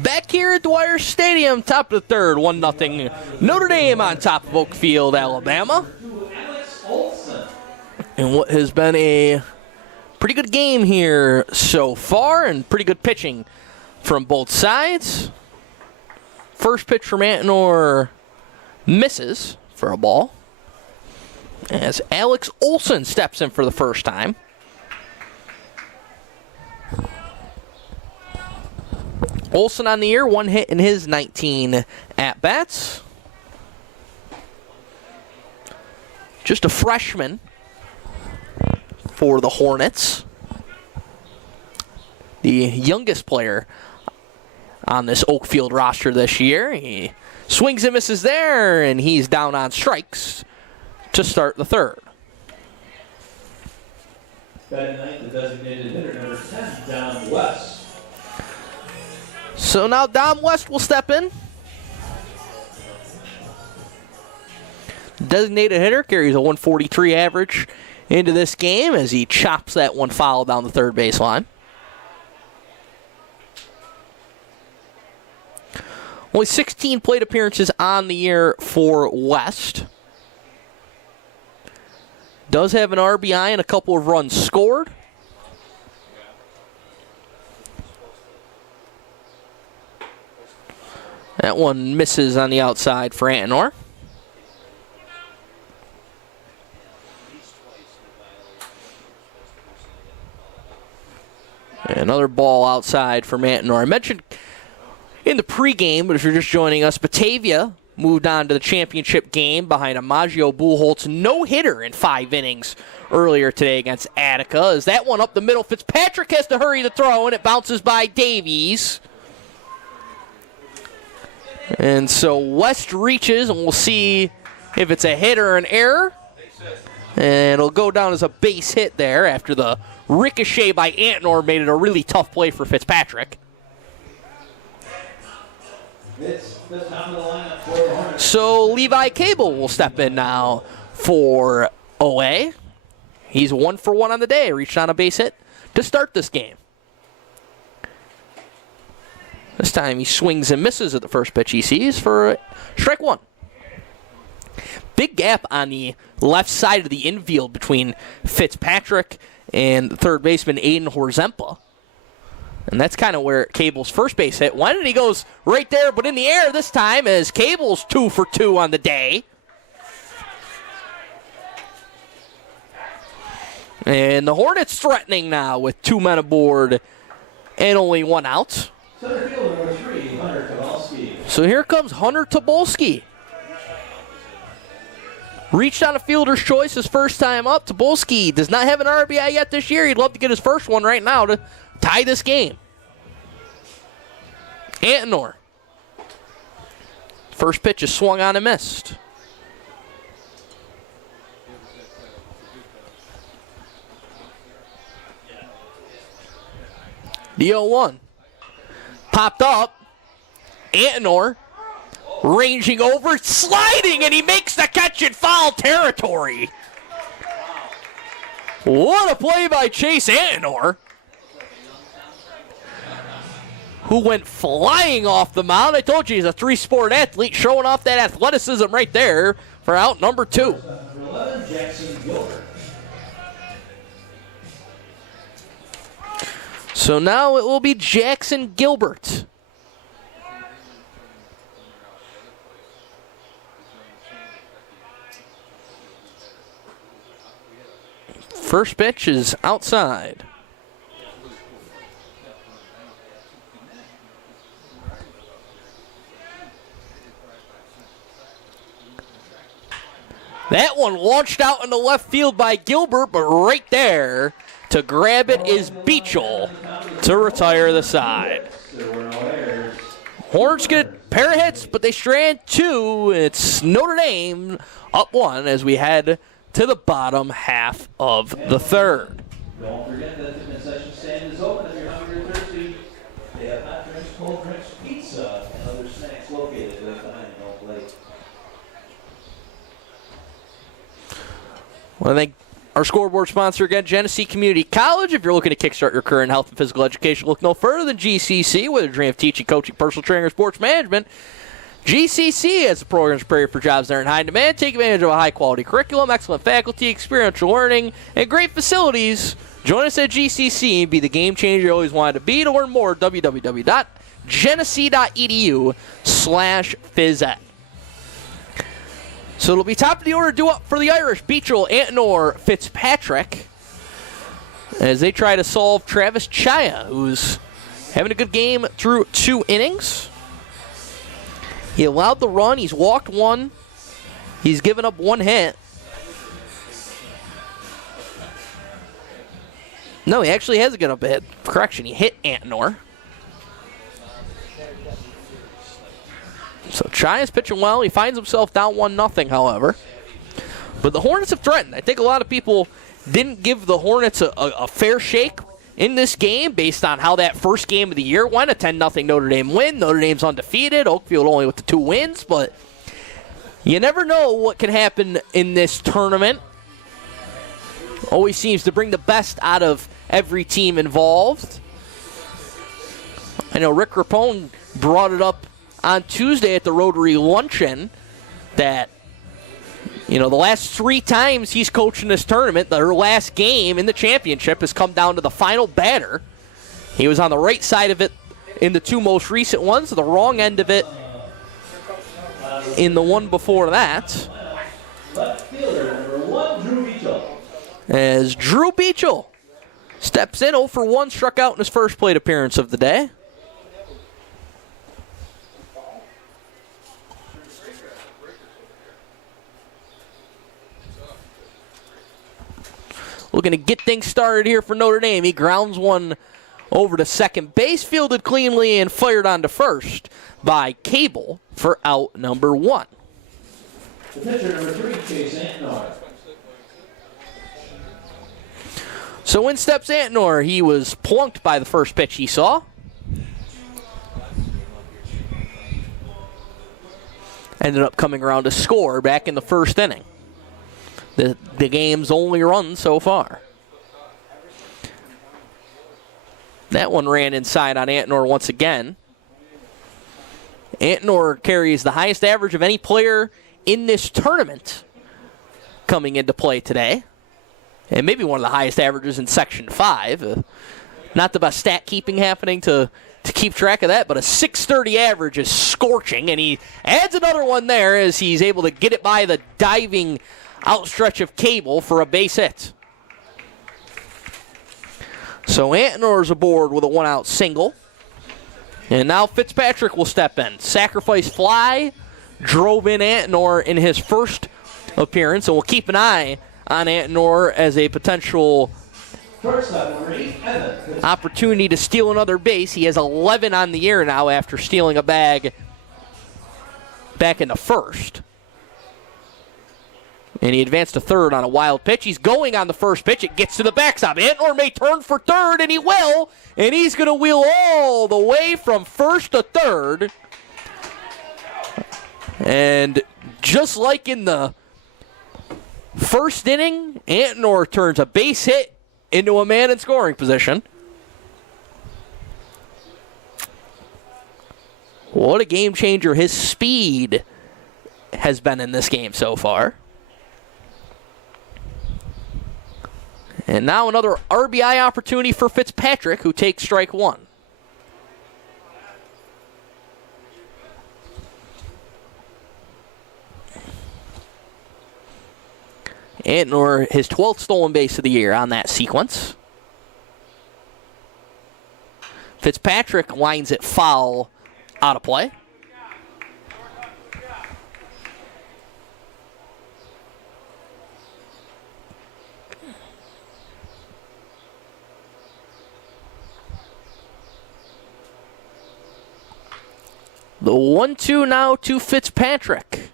Back here at Dwyer Stadium, top of the third, 1-0. Notre Dame on top of Oakfield-Alabama. And what has been a pretty good game here so far, and pretty good pitching from both sides. First pitch from Notre misses for a ball, as Alex Olson steps in for the first time. Olson on the year, 1 hit in his 19 at-bats. Just a freshman for the Hornets. The youngest player on this Oakfield roster this year. He swings and misses there, and he's down on strikes to start the third. Batting ninth, the designated hitter, number 10, Dom West. So now Dom West will step in. Designated hitter carries a 143 average into this game as he chops that one foul down the third baseline. Only 16 plate appearances on the year for West. Does have an RBI and a couple of runs scored. That one misses on the outside for Notre. Another ball outside for Notre. I mentioned in the pregame, but if you're just joining us, Batavia moved on to the championship game behind a Maggio Buchholz no-hitter in 5 innings earlier today against Attica. As that one up the middle, Fitzpatrick has to hurry the throw, and it bounces by Davies. And so West reaches, and we'll see if it's a hit or an error. And it'll go down as a base hit there after the ricochet by Antnor made it a really tough play for Fitzpatrick. So Levi Cable will step in now for OA. He's 1 for 1 on the day, reached on a base hit to start this game. This time he swings and misses at the first pitch he sees for strike 1. big gap on the left side of the infield between Fitzpatrick and third baseman Aiden Horzempa. And that's kind of where Cable's first base hit went, and he goes right there, but in the air this time as Cable's 2 for 2 on the day. And the Hornets threatening now with 2 men aboard and only 1 out. Center fielder number 3, Hunter Tobolski. So here comes Hunter Tobolski. Reached on a fielder's choice his first time up. Tobolski does not have an RBI yet this year. He'd love to get his first one right now to tie this game. Antonor. First pitch is swung on and missed. The 0-1. Popped up. Antonor ranging over, sliding, and he makes the catch in foul territory. What a play by Chase Antonor, who went flying off the mound. I told you he's a 3-sport athlete, showing off that athleticism right there for out number 2. So now it will be Jackson Gilbert. First pitch is outside. That one launched out into left field by Gilbert, but right there to grab it is Beachel to retire the side. Hornets get a pair of hits, but they strand 2. It's Notre Dame up 1 as we head to the bottom half of the third. Don't forget that the concession stand is open if you're hungry or thirsty. They have hot drinks, cold drinks, pizza, and other snacks located right behind the plate. Well, I think our scoreboard sponsor again, Genesee Community College. If you're looking to kickstart your career in health and physical education, look no further than GCC. With a dream of teaching, coaching, personal training, or sports management, GCC has the programs prepared for jobs that are in high demand. Take advantage of a high-quality curriculum, excellent faculty, experiential learning, and great facilities. Join us at GCC and be the game changer you always wanted to be. To learn more, www.genesee.edu/phys ed. So it'll be top of the order due up for the Irish. Beachel, Antonor, Fitzpatrick, as they try to solve Travis Chaya, who's having a good game through 2 innings. He allowed the run. He's walked 1. He's given up 1 hit. No, he actually hasn't given up a hit. Correction, he hit Antonor. So Chaya's pitching well. He finds himself down 1-0, however. But the Hornets have threatened. I think a lot of people didn't give the Hornets a fair shake in this game based on how that first game of the year went. A 10-0 Notre Dame win. Notre Dame's undefeated. Oakfield only with the 2 wins. But you never know what can happen in this tournament. Always seems to bring the best out of every team involved. I know Rick Rapone brought it up on Tuesday at the Rotary Luncheon that, you know, the last 3 times he's coached in this tournament, their last game in the championship has come down to the final batter. He was on the right side of it in the 2 most recent ones, the wrong end of it in the one before that. Left fielder number 1, Drew Beachel. As Drew Beachel steps in, 0 for 1, struck out in his first plate appearance of the day. Looking to get things started here for Notre Dame. He grounds one over to second base, fielded cleanly, and fired on to first by Cable for out number 1. The pitcher number 3, Chase Antonor. So in steps Antonor. He was plunked by the first pitch he saw. Ended up coming around to score back in the first inning. The game's only run so far. That one ran inside on Antonor once again. Antonor carries the highest average of any player in this tournament coming into play today. And maybe one of the highest averages in Section 5. Not the best stat keeping happening to keep track of that, but a 630 average is scorching, and he adds another one there as he's able to get it by the diving outstretch of Cable for a base hit. So Antnor's aboard with a one-out single. And now Fitzpatrick will step in. Sacrifice fly drove in Antnor in his first appearance, and we'll keep an eye on Antnor as a potential opportunity to steal another base. He has 11 on the year now after stealing a bag back in the first. And he advanced to third on a wild pitch. He's going on the first pitch. It gets to the backstop. Antnor may turn for third, and he will. And he's going to wheel all the way from first to third. And just like in the first inning, Antnor turns a base hit into a man in scoring position. What a game changer his speed has been in this game so far. And now another RBI opportunity for Fitzpatrick, who takes strike one. Antnor, his 12th stolen base of the year on that sequence. Fitzpatrick lines it foul out of play. The 1-2 now to Fitzpatrick.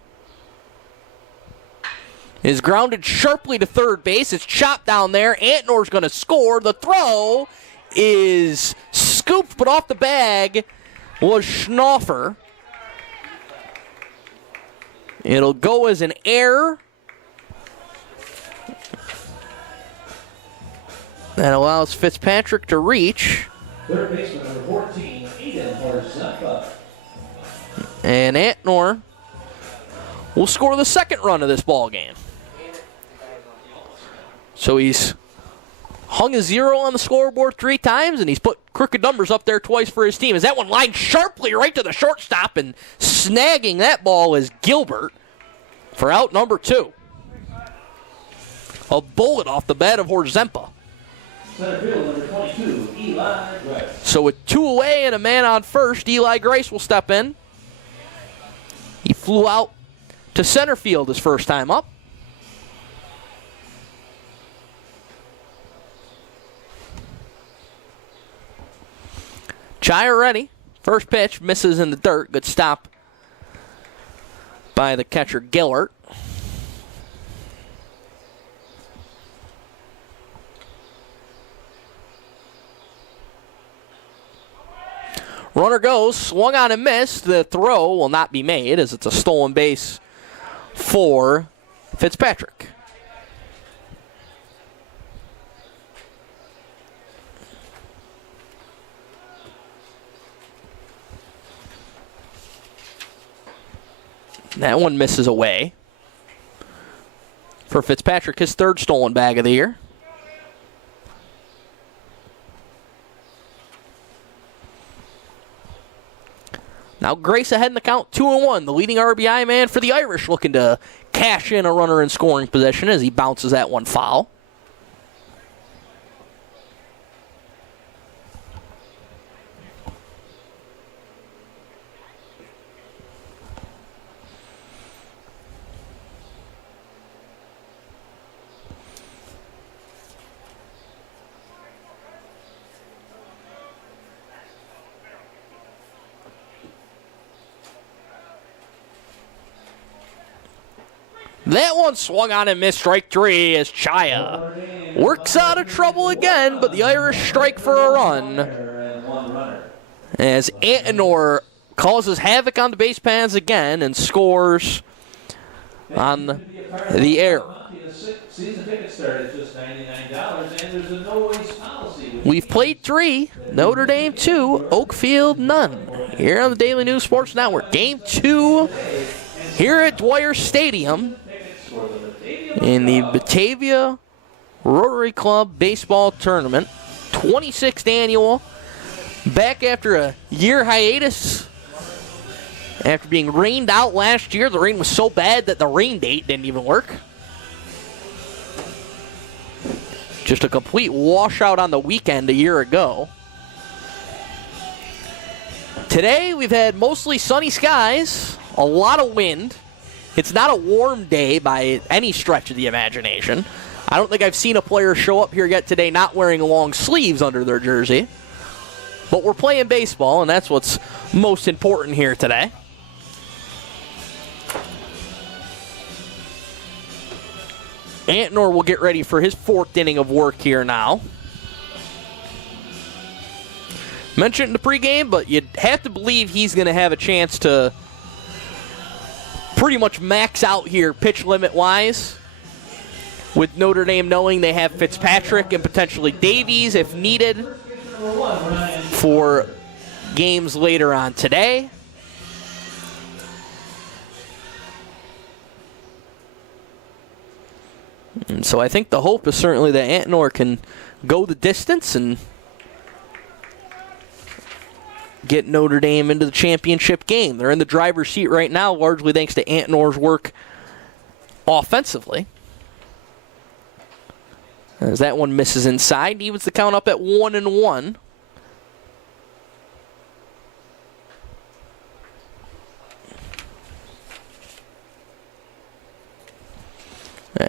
Is grounded sharply to third base. It's chopped down there. Antnor's going to score. The throw is scooped, but off the bag was Schnaufer. It'll go as an error. That allows Fitzpatrick to reach. Third baseman number 14, Aiden Horzempa. And Antnor will score the second run of this ball game. So he's hung a zero on the scoreboard 3 times, and he's put crooked numbers up there twice for his team. As that one lined sharply right to the shortstop, and snagging that ball is Gilbert for out number 2. A bullet off the bat of Horzempa. Center field number 22, Eli Grace. So with 2 away and a man on first, Eli Grace will step in. He flew out to center field his first time up. Chire ready. First pitch misses in the dirt. Good stop by the catcher Gillert. Runner goes, swung on and missed. The throw will not be made as it's a stolen base for Fitzpatrick. That one misses away for Fitzpatrick, his 3rd stolen bag of the year. Now Grace ahead in the count, 2-1. The leading RBI man for the Irish looking to cash in a runner in scoring position as he bounces that one foul. That one swung on and missed. Strike 3 as Chaya works out of trouble again, but the Irish strike for a run as Antnor causes havoc on the base paths again and scores on the error. We've played 3, Notre Dame 2, Oakfield none. Here on the Daily News Sports Network. Game 2 here at Dwyer Stadium in the Batavia Rotary Club Baseball Tournament, 26th annual, back after a year hiatus. After being rained out last year, the rain was so bad that the rain date didn't even work. Just a complete washout on the weekend a year ago. Today, we've had mostly sunny skies, a lot of wind. It's not a warm day by any stretch of the imagination. I don't think I've seen a player show up here yet today not wearing long sleeves under their jersey. But we're playing baseball, and that's what's most important here today. Antnor will get ready for his 4th inning of work here now. Mentioned in the pregame, but you'd have to believe he's going to have a chance to pretty much max out here pitch limit-wise, with Notre Dame knowing they have Fitzpatrick and potentially Davies if needed for games later on today. And so I think the hope is certainly that Antnor can go the distance and get Notre Dame into the championship game. They're in the driver's seat right now, largely thanks to Antnor's work offensively. As that one misses inside, evens the count up at 1-1.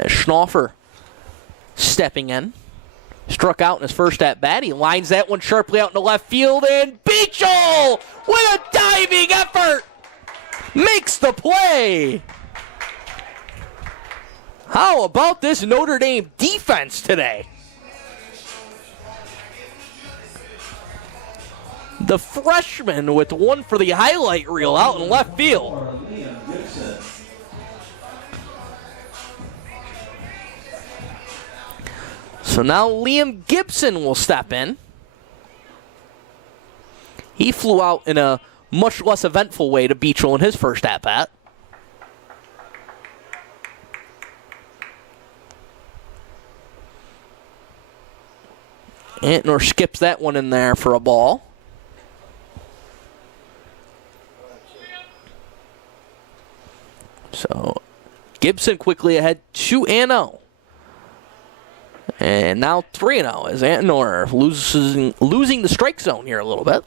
Schnaufer stepping in. Struck out in his first at-bat. He lines that one sharply out in the left field, and Beachel, with a diving effort, makes the play. How about this Notre Dame defense today? The freshman with one for the highlight reel out in left field. So now Liam Gibson will step in. He flew out in a much less eventful way to Beachel in his first at-bat. Antnor skips that one in there for a ball. So Gibson quickly ahead 2-0. And now 3-0 as Antnor losing the strike zone here a little bit.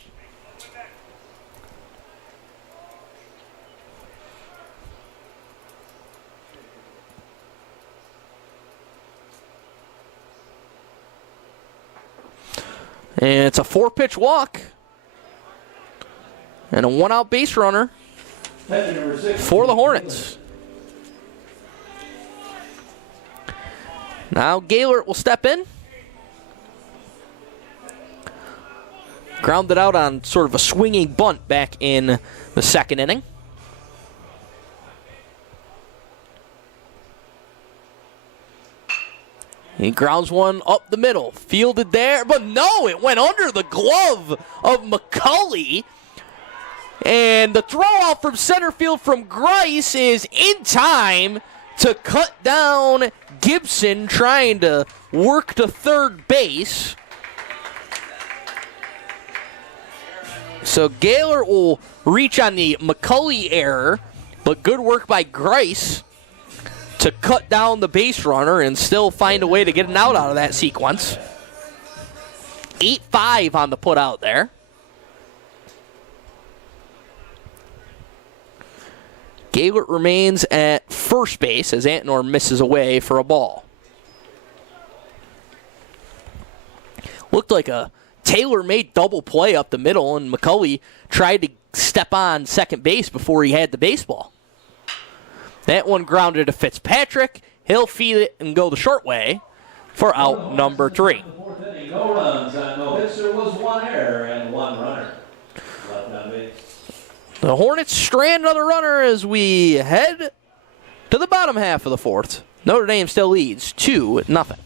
And it's a 4-pitch walk. And a 1-out base runner for the Hornets. Now Gaylord will step in. Grounded out on sort of a swinging bunt back in the second inning. He grounds one up the middle. Fielded there, but no, it went under the glove of McCulley. And the throw out from center field from Grice is in time to cut down Gibson, trying to work to third base. So Gaylord will reach on the McCulley error, but good work by Grice to cut down the base runner and still find a way to get an out of that sequence. 8-5 on the put out there. Gaylord remains at first base as Antnor misses away for a ball. Looked like a tailor-made double play up the middle, and McCulley tried to step on second base before he had the baseball. That one grounded to Fitzpatrick. He'll feed it and go the short way for out number 3. No runs on no hits. There was 1 error and 1 runner left on base. The Hornets strand another runner as we head to the bottom half of the 4th. Notre Dame still leads 2-0.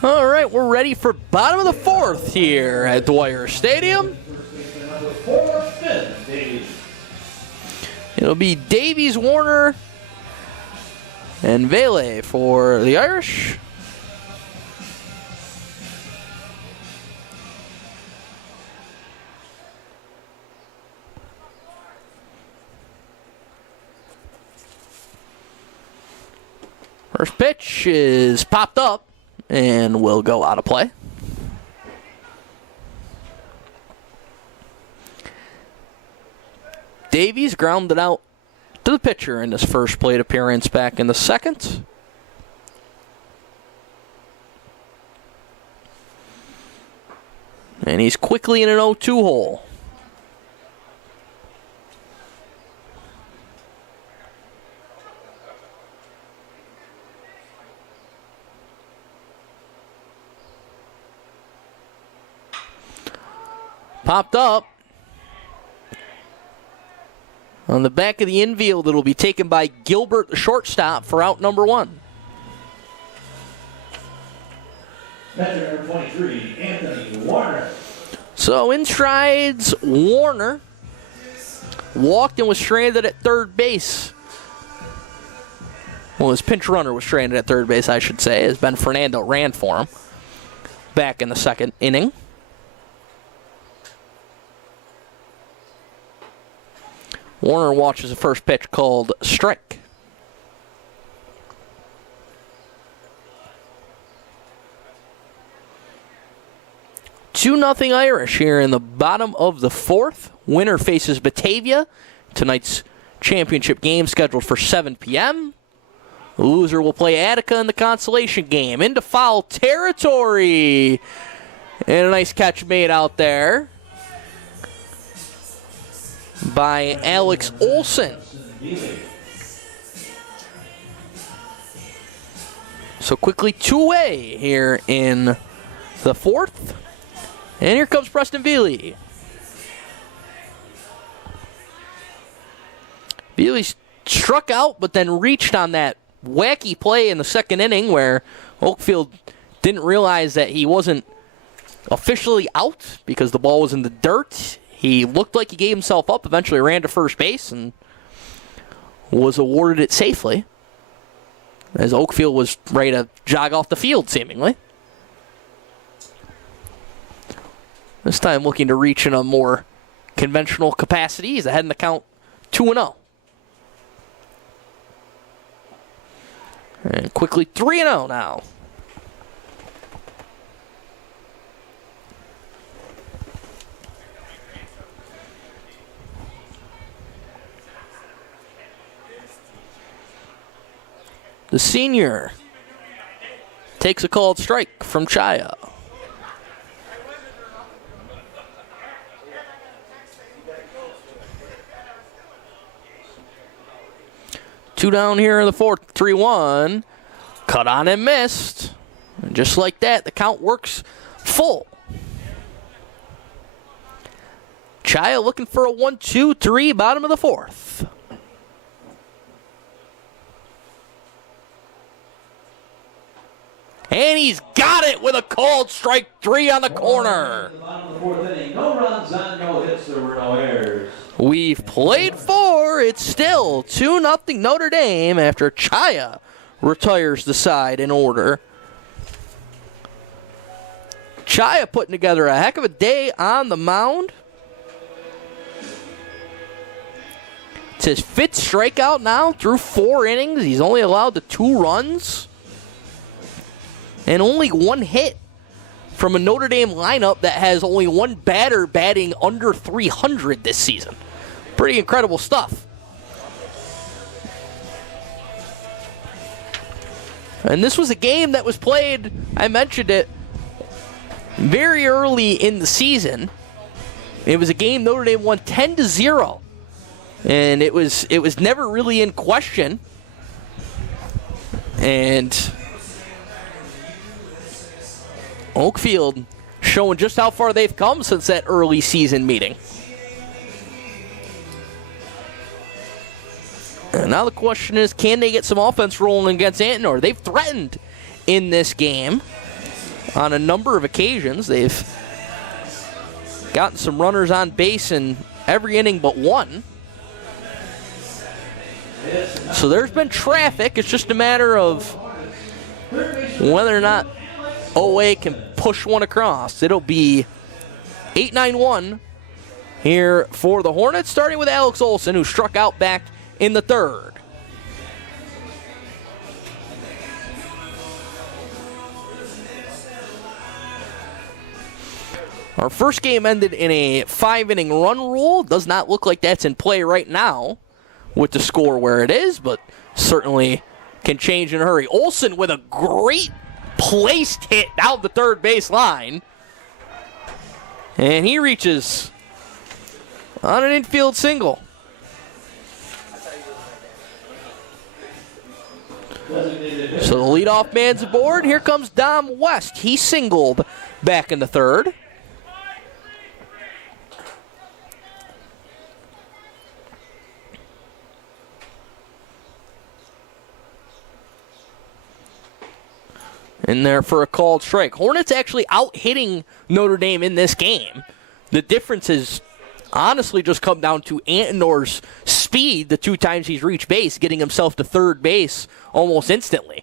All right, we're ready for bottom of the fourth here at Dwyer Stadium. Number 4, Finn Davies. It'll be Davies, Warner, and Vele for the Irish. First pitch is popped up and will go out of play. Davies grounded out to the pitcher in his first plate appearance back in the second. And he's quickly in an 0-2 hole. Popped up. On the back of the infield, it'll be taken by Gilbert, the shortstop, for out number 1. Catcher number 23, Anthony Warner. So in strides Warner. Walked and was stranded at third base. Well, his pinch runner was stranded at third base, I should say, as Ben Fernando ran for him back in the second inning. Warner watches the first pitch called strike. Two 0 Irish here in the bottom of the fourth. Winner faces Batavia. Tonight's championship game scheduled for 7 p.m. The loser will play Attica in the consolation game. Into foul territory. And a nice catch made out there by Alex Olson. So quickly 2-away here in the fourth. And here comes Preston Veely. Veely struck out, but then reached on that wacky play in the second inning where Oakfield didn't realize that he wasn't officially out because the ball was in the dirt. He looked like he gave himself up, eventually ran to first base, and was awarded it safely, as Oakfield was ready to jog off the field, seemingly. This time looking to reach in a more conventional capacity. He's ahead in the count 2-0. And quickly 3-0 now. The senior takes a called strike from Chaya. Two down here in the fourth, 3-1. Cut on and missed. And just like that, the count works full. Chaya looking for a 1-2-3, bottom of the fourth. And he's got it with a called strike 3 on the corner. Bottom of the fourth inning, no runs on, no hits, there were no errors. We've played 4. It's still 2-0 Notre Dame after Chaya retires the side in order. Chaya putting together a heck of a day on the mound. It's his 5th strikeout now through 4 innings. He's only allowed the 2 runs. And only 1 hit from a Notre Dame lineup that has only 1 batter batting under 300 this season. Pretty incredible stuff. And this was a game that was played, I mentioned it, very early in the season. It was a game Notre Dame won 10-0. And it was never really in question. And Oakfield showing just how far they've come since that early season meeting. And now the question is, can they get some offense rolling against Notre? They've threatened in this game. on a number of occasions. They've gotten some runners on base in every inning but one. So there's been traffic. It's just a matter of whether or not OA can push one across. It'll be 8-9-1 here for the Hornets, starting with Alex Olson, who struck out back in the third. Our first game ended in a 5-inning run rule. Does not look like that's in play right now with the score where it is, but certainly can change in a hurry. Olson with a great placed hit down the third base line. And he reaches on an infield single. So the leadoff man's aboard. Here comes Dom West. He singled back in the third. In there for a called strike. Hornets actually out-hitting Notre Dame in this game. The difference has honestly just come down to Antonor's speed the two times he's reached base, getting himself to third base almost instantly.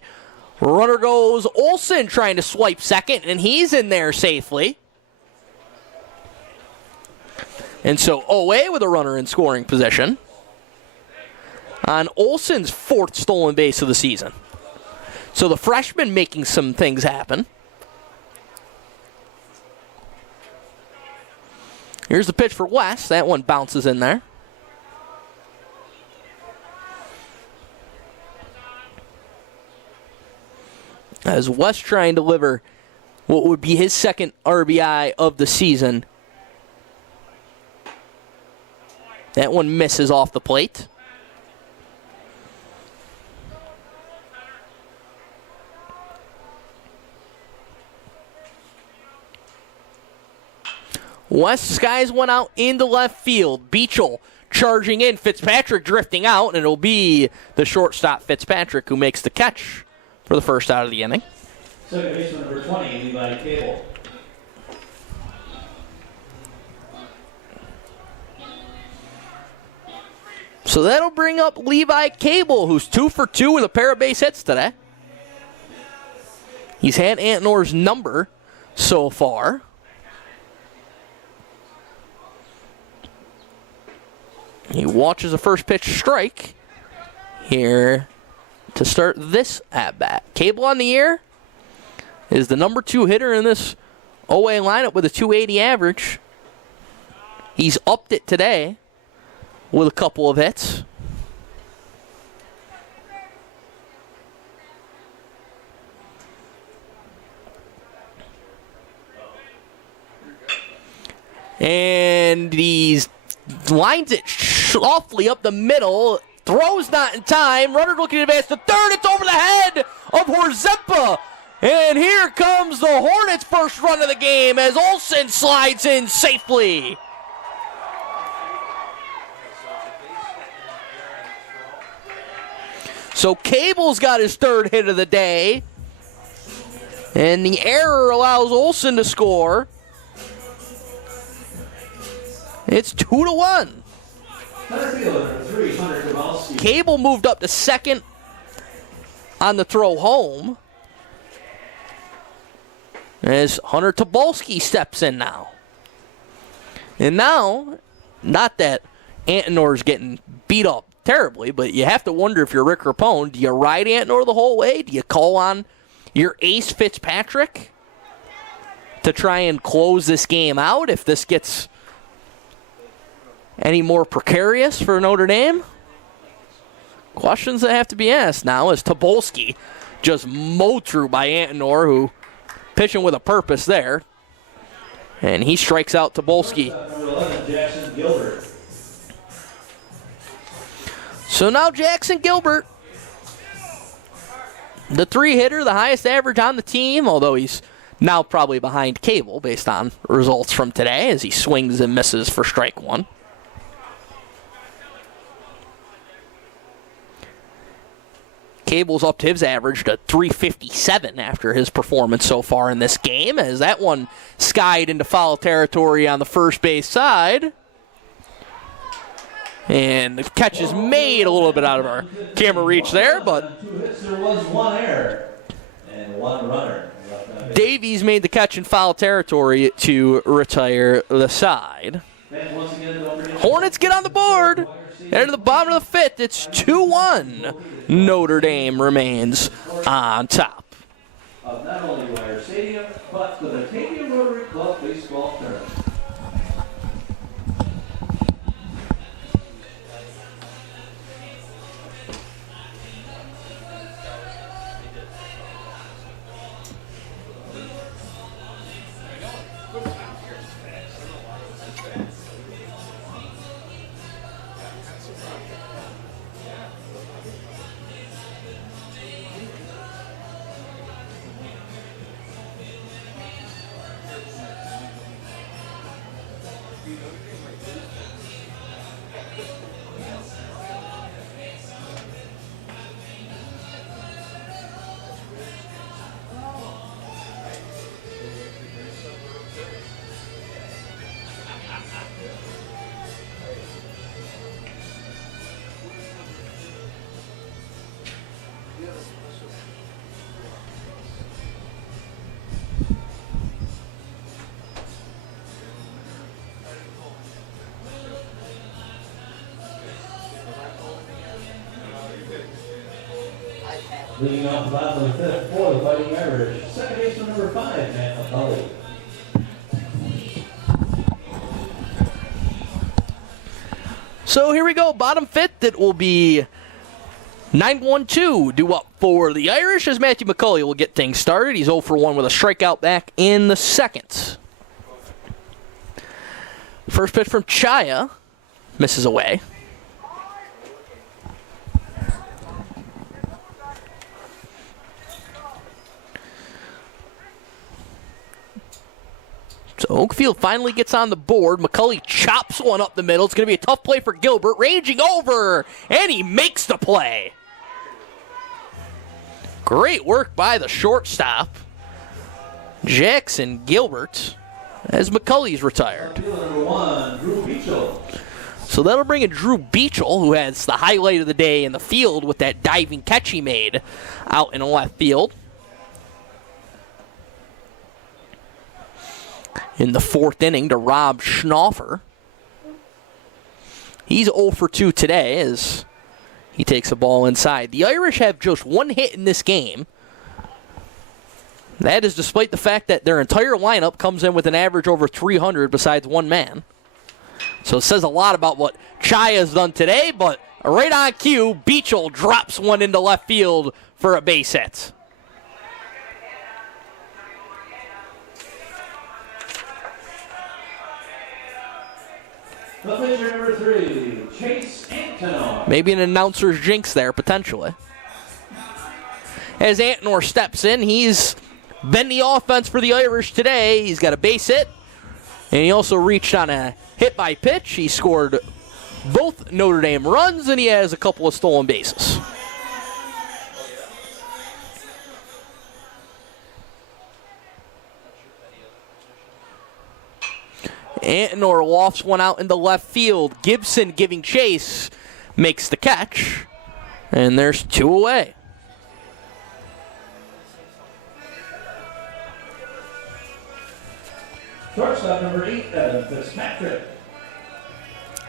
Runner goes Olson trying to swipe second, and he's in there safely. And so OA with a runner in scoring position on Olson's fourth stolen base of the season. So the freshman making some things happen. Here's the pitch for West. That one bounces in there. As West trying to deliver what would be his second RBI of the season. That one misses off the plate. West skies one out into left field. Beachel charging in. Fitzpatrick drifting out, and it'll be the shortstop Fitzpatrick who makes the catch for the first out of the inning. Second baseman number 20, Levi Cable. So that'll bring up Levi Cable, who's 2 for 2 with a pair of base hits today. He's had Antonor's number so far. He watches a first pitch strike here to start this at-bat. Cable on the year is the number 2 hitter in this OA lineup with a .280 average. He's upped it today with a couple of hits. And he's lines it softly up the middle. Throws not in time. Runner looking to advance to third. It's over the head of Horzempa. And here comes the Hornets' first run of the game as Olson slides in safely. So Cable's got his third hit of the day. And the error allows Olson to score. It's 2-1. Cable moved up to second on the throw home. As Hunter Tobolski steps in now. And now, not that Antonor's getting beat up terribly, but you have to wonder if you're Rick Rapone, do you ride Antonor the whole way? Do you call on your ace Fitzpatrick to try and close this game out if this gets any more precarious for Notre Dame? Questions that have to be asked now as Tobolski just mowed through by Antonor, who pitching with a purpose there. And he strikes out Tobolski. So now Jackson Gilbert, the 3-hitter, the highest average on the team, although he's now probably behind Cable based on results from today as he swings and misses for strike one. Cable's upped his average to 357 after his performance so far in this game, as that one skied into foul territory on the first base side. And the catch is made a little bit out of our camera reach there, but 2 hits, there was 1 error and 1 runner. Davies made the catch in foul territory to retire the side. Hornets get on the board. Head to the bottom of the 5th. It's 2-1. Notre Dame remains on top. Of not only Wire Stadium, but the Batavia Rotary Club baseball tournament. Leading off the bottom of the 5th for the Fighting Irish, second baseman number 5, Matt McCulley. So here we go, bottom 5th. It will be 9-1-2 due up for the Irish as Matthew McCulley will get things started. He's 0 for 1 with a strikeout back in the second. First pitch from Chaya, misses away. So Oakfield finally gets on the board. McCulley chops one up the middle. It's going to be a tough play for Gilbert. Ranging over, and he makes the play. Great work by the shortstop, Jackson Gilbert, as McCulley's retired. Number 1, Drew Beachel. So that'll bring in Drew Beachel, who has the highlight of the day in the field with that diving catch he made out in left field. In the 4th inning to Rob Schnaufer. He's 0 for 2 today as he takes a ball inside. The Irish have just 1 hit in this game. That is despite the fact that their entire lineup comes in with an average over 300 besides one man. So it says a lot about what Chaya has done today, but right on cue, Beachel drops one into left field for a base hit. The pitcher number 3, Chase Antonoff. Maybe an announcer's jinx there, potentially. As Antonor steps in, he's been the offense for the Irish today. He's got a base hit, and he also reached on a hit by pitch. He scored both Notre Dame runs, and he has a couple of stolen bases. Antonor lofts one out into left field. Gibson giving chase, makes the catch, and there's 2 away. Shortstop number 8, Evan Fitzpatrick.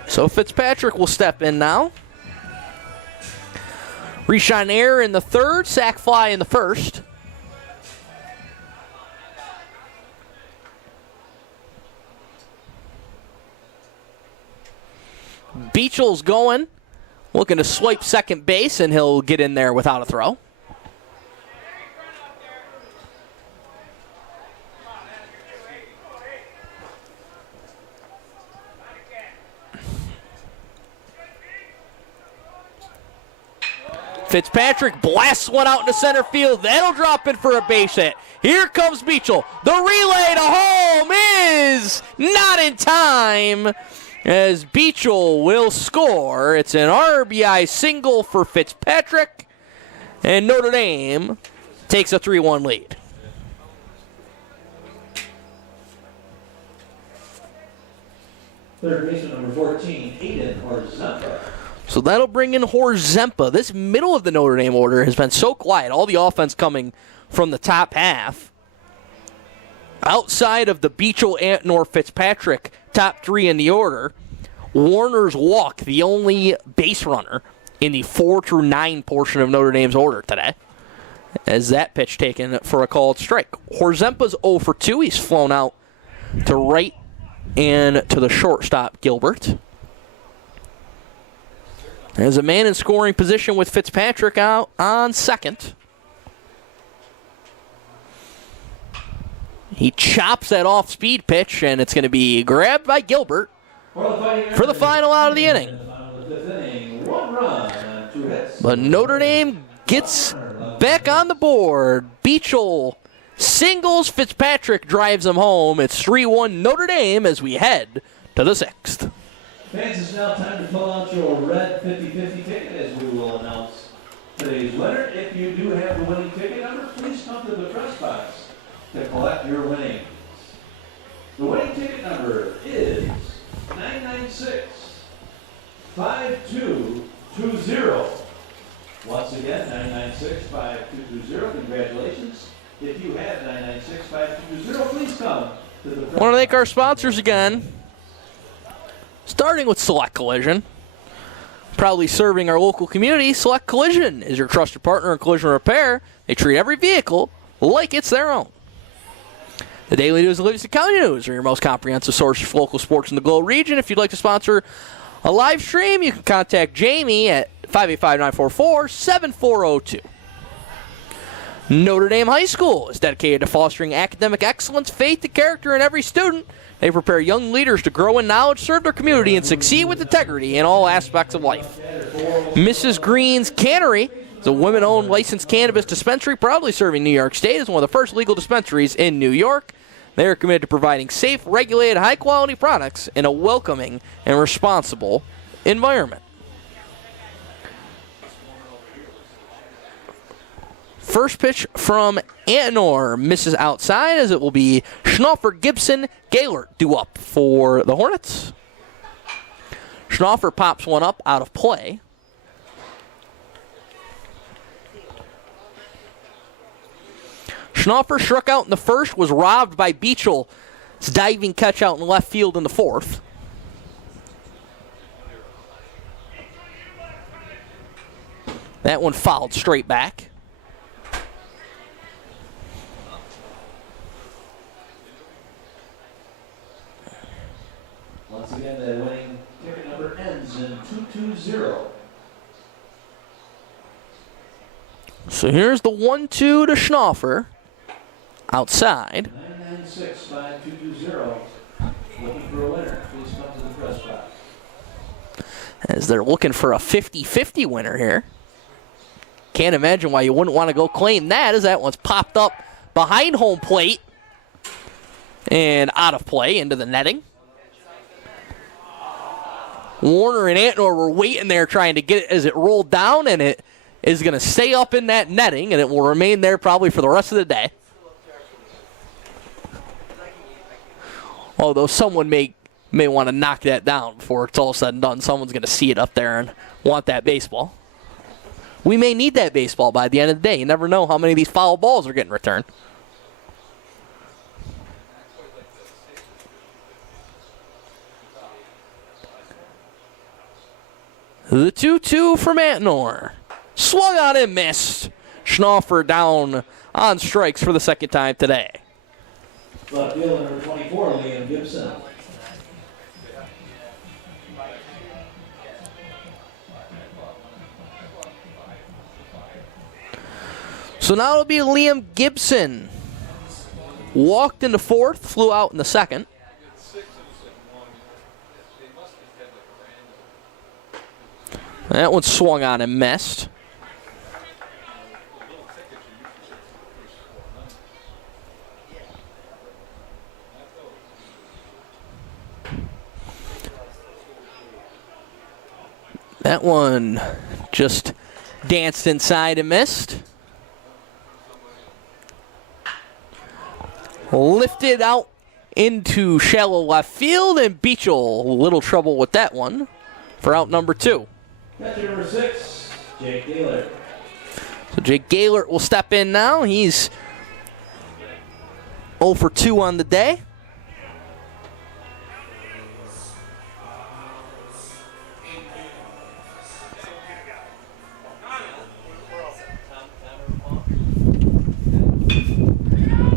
So Fitzpatrick will step in now. Reshine error in the 3rd, sac fly in the 1st. Beachel's going, looking to swipe second base, and he'll get in there without a throw. Fitzpatrick blasts one out into center field. That'll drop in for a base hit. Here comes Beachel. The relay to home is not in time, as Beachel will score. It's an RBI single for Fitzpatrick, And Notre Dame takes a 3-1 lead. Third baseman number 14, Aiden Orzempa. So that'll bring in Orzempa. This middle of the Notre Dame order has been so quiet. All the offense coming from the top half. Outside of the Beachel, Antnor, Fitzpatrick, top three in the order, Warner's Walk, the only base runner in the 4 through 9 portion of Notre Dame's order today. As that pitch taken for a called strike. Horzempa's 0 for 2. He's flown out to right and to the shortstop, Gilbert. There's a man in scoring position with Fitzpatrick out on second. He chops that off-speed pitch, and it's going to be grabbed by Gilbert for the final out of the inning. But Notre Dame gets back on the board. Beachel singles, Fitzpatrick drives him home. It's 3-1 Notre Dame as we head to the 6th. Fans, it's now time to pull out your red 50-50 ticket as we will announce today's winner. If you do have the winning ticket number, please come to the press box to collect your winnings. The winning ticket number is 996-5220. Once again, 996-5220. Congratulations. If you have 996-5220, please come to the press box. Want to thank our sponsors again. Starting with Select Collision. Proudly serving our local community, Select Collision is your trusted partner in collision repair. They treat every vehicle like it's their own. The Daily News and Livingston County News are your most comprehensive source for local sports in the Glow region. If you'd like to sponsor a live stream, you can contact Jamie at 585-944-7402. Notre Dame High School is dedicated to fostering academic excellence, faith, and character in every student. They prepare young leaders to grow in knowledge, serve their community, and succeed with integrity in all aspects of life. Mrs. Green's Cannery is a women-owned licensed cannabis dispensary proudly serving New York State as one of the first legal dispensaries in New York. They are committed to providing safe, regulated, high-quality products in a welcoming and responsible environment. First pitch from Antnor misses outside as it will be Schnaufer, Gibson, Gaylord due up for the Hornets. Schnaufer pops one up out of play. Schnaufer struck out in the first, was robbed by Beachel's diving catch out in left field in the fourth. That one fouled straight back. Once again, the winning ticket number ends in 220. So here's the 1-2 to Schnaufer. Outside. 996-5220. Looking for a winner. Please come to the press box. As they're looking for a 50-50 winner here. Can't imagine why you wouldn't want to go claim that, as that one's popped up behind home plate and out of play into the netting. Warner and Antnor were waiting there trying to get it as it rolled down, and it is going to stay up in that netting, and it will remain there probably for the rest of the day. Although someone may want to knock that down before it's all said and done. Someone's going to see it up there and want that baseball. We may need that baseball by the end of the day. You never know how many of these foul balls are getting returned. The 2-2 from Antnor. Swung on and missed. Schnaufer down on strikes for the second time today. Left field number 24, Liam Gibson. So now it'll be Liam Gibson. Walked into fourth, flew out in the second. That one swung on and missed. That one just danced inside and missed. Lifted out into shallow left field, and Beachel, a little trouble with that one for out number 2. Catcher number 6, Jake Gaylor. So Jake Gaylor will step in now. He's 0 for 2 on the day.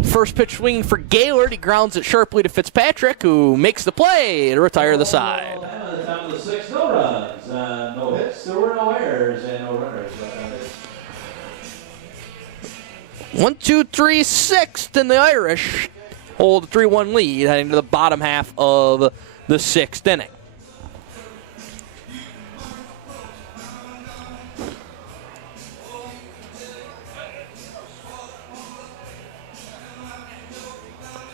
First pitch swinging for Gaylord. He grounds it sharply to Fitzpatrick, who makes the play to retire the side. At the top of the 6th, no runs, no hits. There were no errors and no runners. 1, 2, 3, 6th, and the Irish hold a 3-1 lead heading to the bottom half of the 6th inning.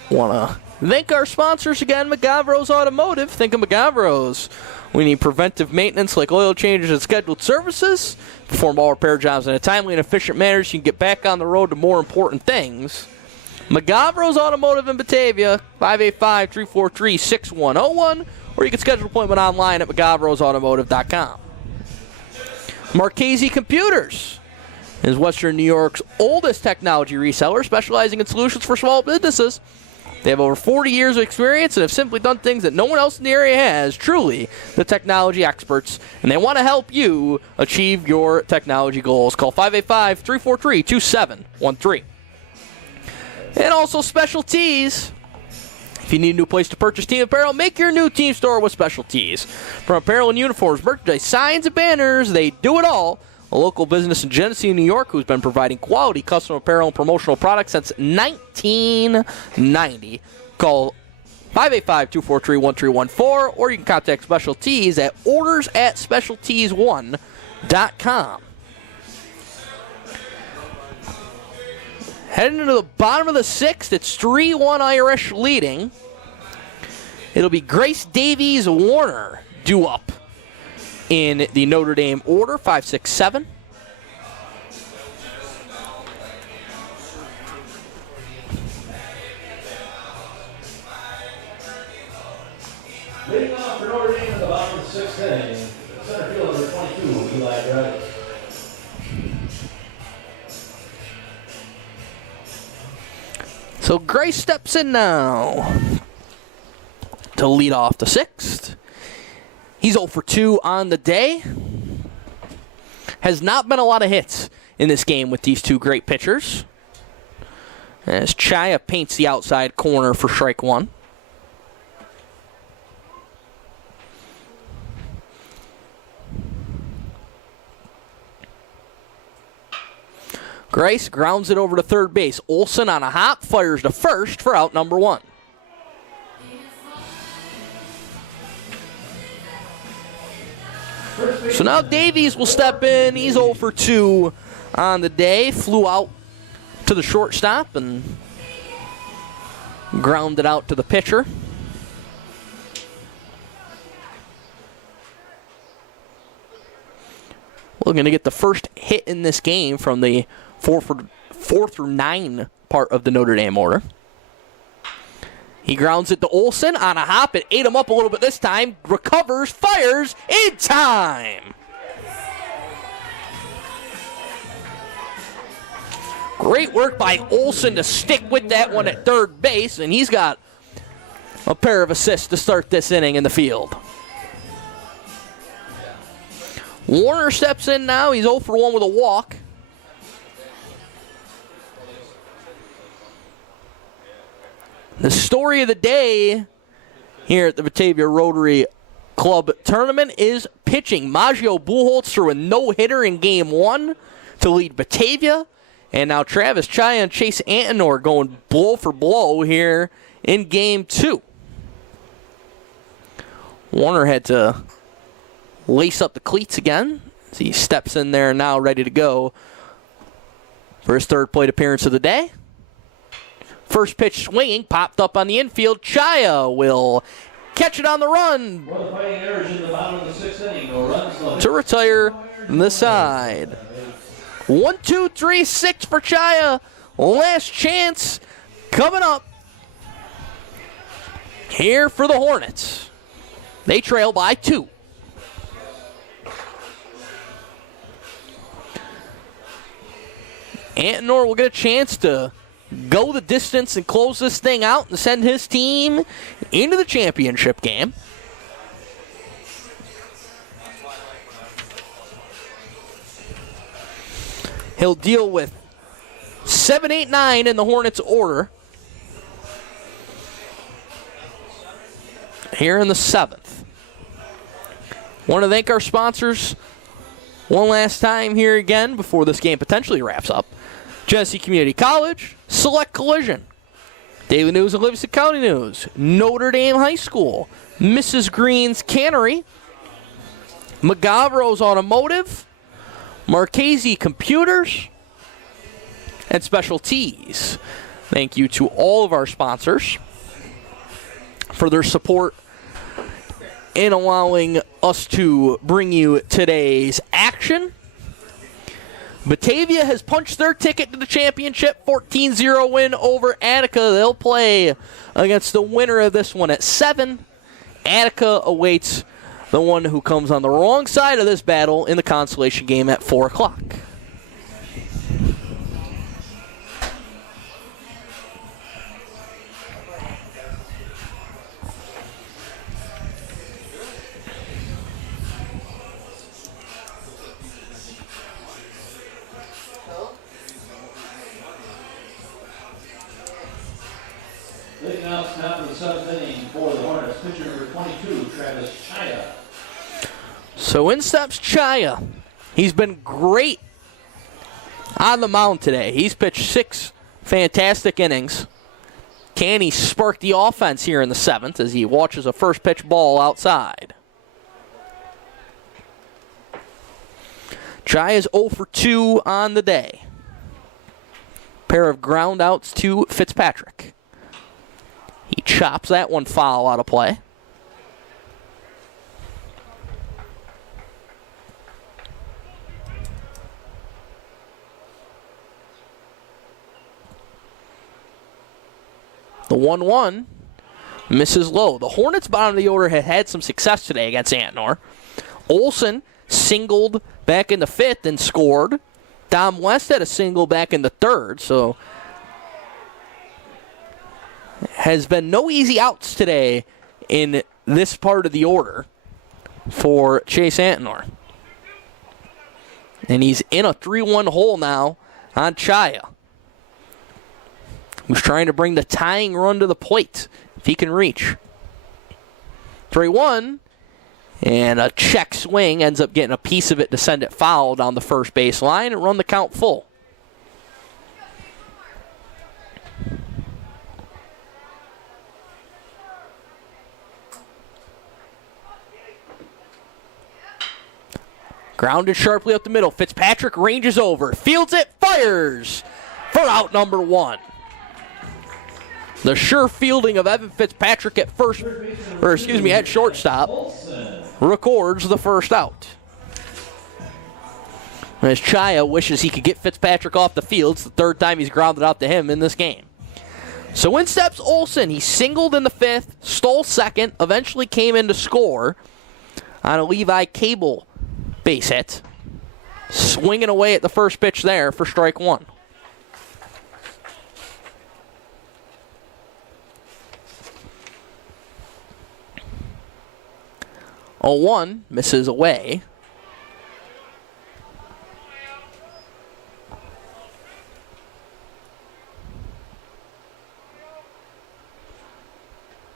Want to thank our sponsors again, McGavro's Automotive. Think of McGavro's. We need preventive maintenance like oil changes and scheduled services. Perform all repair jobs in a timely and efficient manner so you can get back on the road to more important things. McGavro's Automotive in Batavia, 585-343-6101, or you can schedule an appointment online at McGavrosAutomotive.com. Marchese Computers is Western New York's oldest technology reseller, specializing in solutions for small businesses. They have over 40 years of experience and have simply done things that no one else in the area has. Truly the technology experts, and they want to help you achieve your technology goals. Call 585-343-2713. And also Special Tees. If you need a new place to purchase team apparel, make your new team store with Special Tees. From apparel and uniforms, merchandise, signs, and banners, they do it all. A local business in Genesee, New York, who's been providing quality custom apparel and promotional products since 1990. Call 585-243-1314, or you can contact Special Tees at orders@specialtees1.com. Heading into the bottom of the 6th, it's 3-1 Irish leading. It'll be Grace Davies Warner due up in the Notre Dame order, 5, 6, 7. Leading off for Notre Dame in the bottom of the 6th inning, center fielder number 22, Eli Grice. So Grace steps in now to lead off the 6th. He's 0 for 2 on the day. Has not been a lot of hits in this game with these two great pitchers. As Chaya paints the outside corner for strike 1. Grace grounds it over to third base. Olson on a hop fires to first for out number 1. So now Davies will step in. He's 0 for 2 on the day. Flew out to the shortstop and grounded out to the pitcher. We're going to get the first hit in this game from the 4 through 9 part of the Notre Dame order. He grounds it to Olson on a hop. It ate him up a little bit this time. Recovers, fires in time. Great work by Olson to stick with that one at third base, and he's got a pair of assists to start this inning in the field. Warner steps in now. He's 0 for 1 with a walk. The story of the day here at the Batavia Rotary Club Tournament is pitching. Maggio Buchholz threw a no-hitter in Game 1 to lead Batavia. And now Travis Chaya and Chase Antonor going blow for blow here in Game 2. Warner had to lace up the cleats again as he steps in there now ready to go for his third plate appearance of the day. First pitch swinging, popped up on the infield. Chaya will catch it on the run For the Fighting Irish in the bottom of the sixth inning, no runs, no hits. to retire the side. 1, 2, 3, 6 for Chaya. Last chance coming up here for the Hornets. They trail by 2. Antinor will get a chance to go the distance and close this thing out and send his team into the championship game. He'll deal with 7, 8, 9 in the Hornets' order here in the 7th. Want to thank our sponsors one last time here again before this game potentially wraps up. Genesee Community College, Select Collision, Daily News and Livingston County News, Notre Dame High School, Mrs. Green's Cannery, McGavro's Automotive, Marchese Computers, and Special Tees. Thank you to all of our sponsors for their support in allowing us to bring you today's action. Batavia has punched their ticket to the championship, 14-0 win over Attica. They'll play against the winner of this one at 7. Attica awaits the one who comes on the wrong side of this battle in the consolation game at 4 o'clock. Leading out top of the 7th inning for the Hornets, pitcher number 22, Travis Chaya. So in steps Chaya. He's been great on the mound today. He's pitched 6 fantastic innings. Can he spark the offense here in the 7th as he watches a first pitch ball outside? Chaya's 0 for 2 on the day. Pair of ground outs to Fitzpatrick. He chops that one foul out of play. The 1-1 misses low. The Hornets' bottom of the order had some success today against Antinor. Olson singled back in the 5th and scored. Dom West had a single back in the 3rd, so has been no easy outs today in this part of the order for Chase Antinor. And he's in a 3-1 hole now on Chaya, who's trying to bring the tying run to the plate if he can reach. 3-1, and a check swing ends up getting a piece of it to send it foul down the first base line and run the count full. Grounded sharply up the middle. Fitzpatrick ranges over, fields it, fires for out number 1. The sure fielding of Evan Fitzpatrick at at shortstop records the first out. As Chaya wishes he could get Fitzpatrick off the field, it's the 3rd time he's grounded out to him in this game. So in steps Olson. He singled in the 5th, stole 2nd, eventually came in to score on a Levi Cable base hit. Swinging away at the first pitch there for strike 1. A 1 misses away.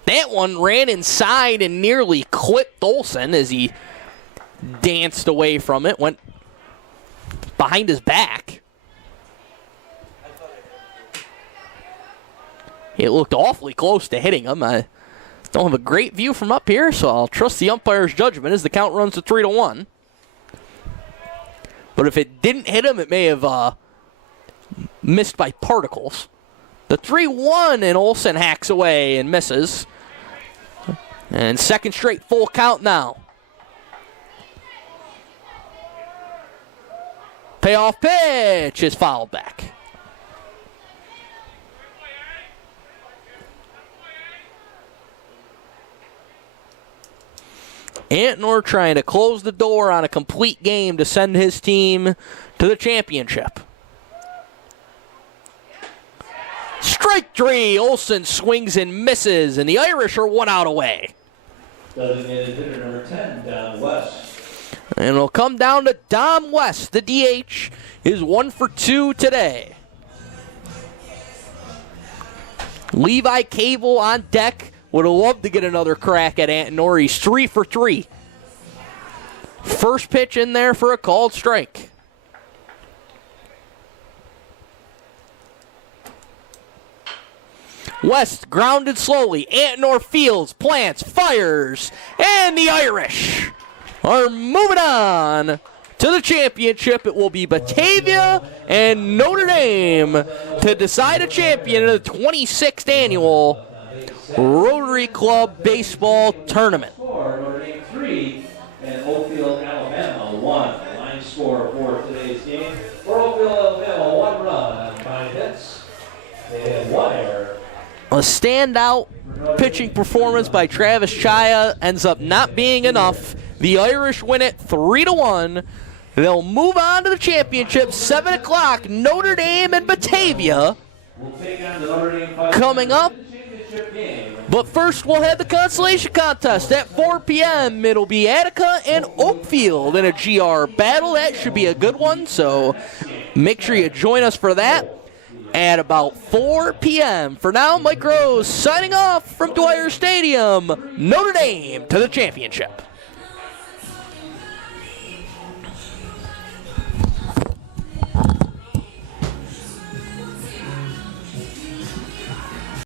That one ran inside and nearly clipped Olson as he danced away from it, went behind his back. It looked awfully close to hitting him. I don't have a great view from up here, so I'll trust the umpire's judgment as the count runs to 3-1. But if it didn't hit him, it may have missed by particles. The 3-1, and Olson hacks away and misses. And second straight full count now. Payoff pitch is fouled back. Notre trying to close the door on a complete game to send his team to the championship. Strike three. Olsen swings and misses, and the Irish are 1 out away. Designated hitter number 10, Don West. And it'll come down to Dom West. The DH is 1 for 2 today. Levi Cable on deck. Would have loved to get another crack at Notre. He's 3 for 3. First pitch in there for a called strike. West grounded slowly. Notre fields, plants, fires, and the Irish are moving on to the championship. It will be Batavia and Notre Dame to decide a champion in the 26th annual Rotary Club Baseball Tournament. Score, Notre Dame 3 and Oakfield-Alabama 1. Line score for today's game. For Oakfield-Alabama, 1 run on 5 hits. They had 1 error. A standout pitching performance by Travis Chaya ends up not being enough. The Irish win it 3-1. They'll move on to the championship. 7 o'clock, Notre Dame and Batavia coming up. But first, we'll have the consolation contest at 4 p.m. It'll be Attica and Oakfield in a GR battle. That should be a good one, so make sure you join us for that at about 4 p.m. For now, Mike Rose signing off from Dwyer Stadium. Notre Dame to the championship.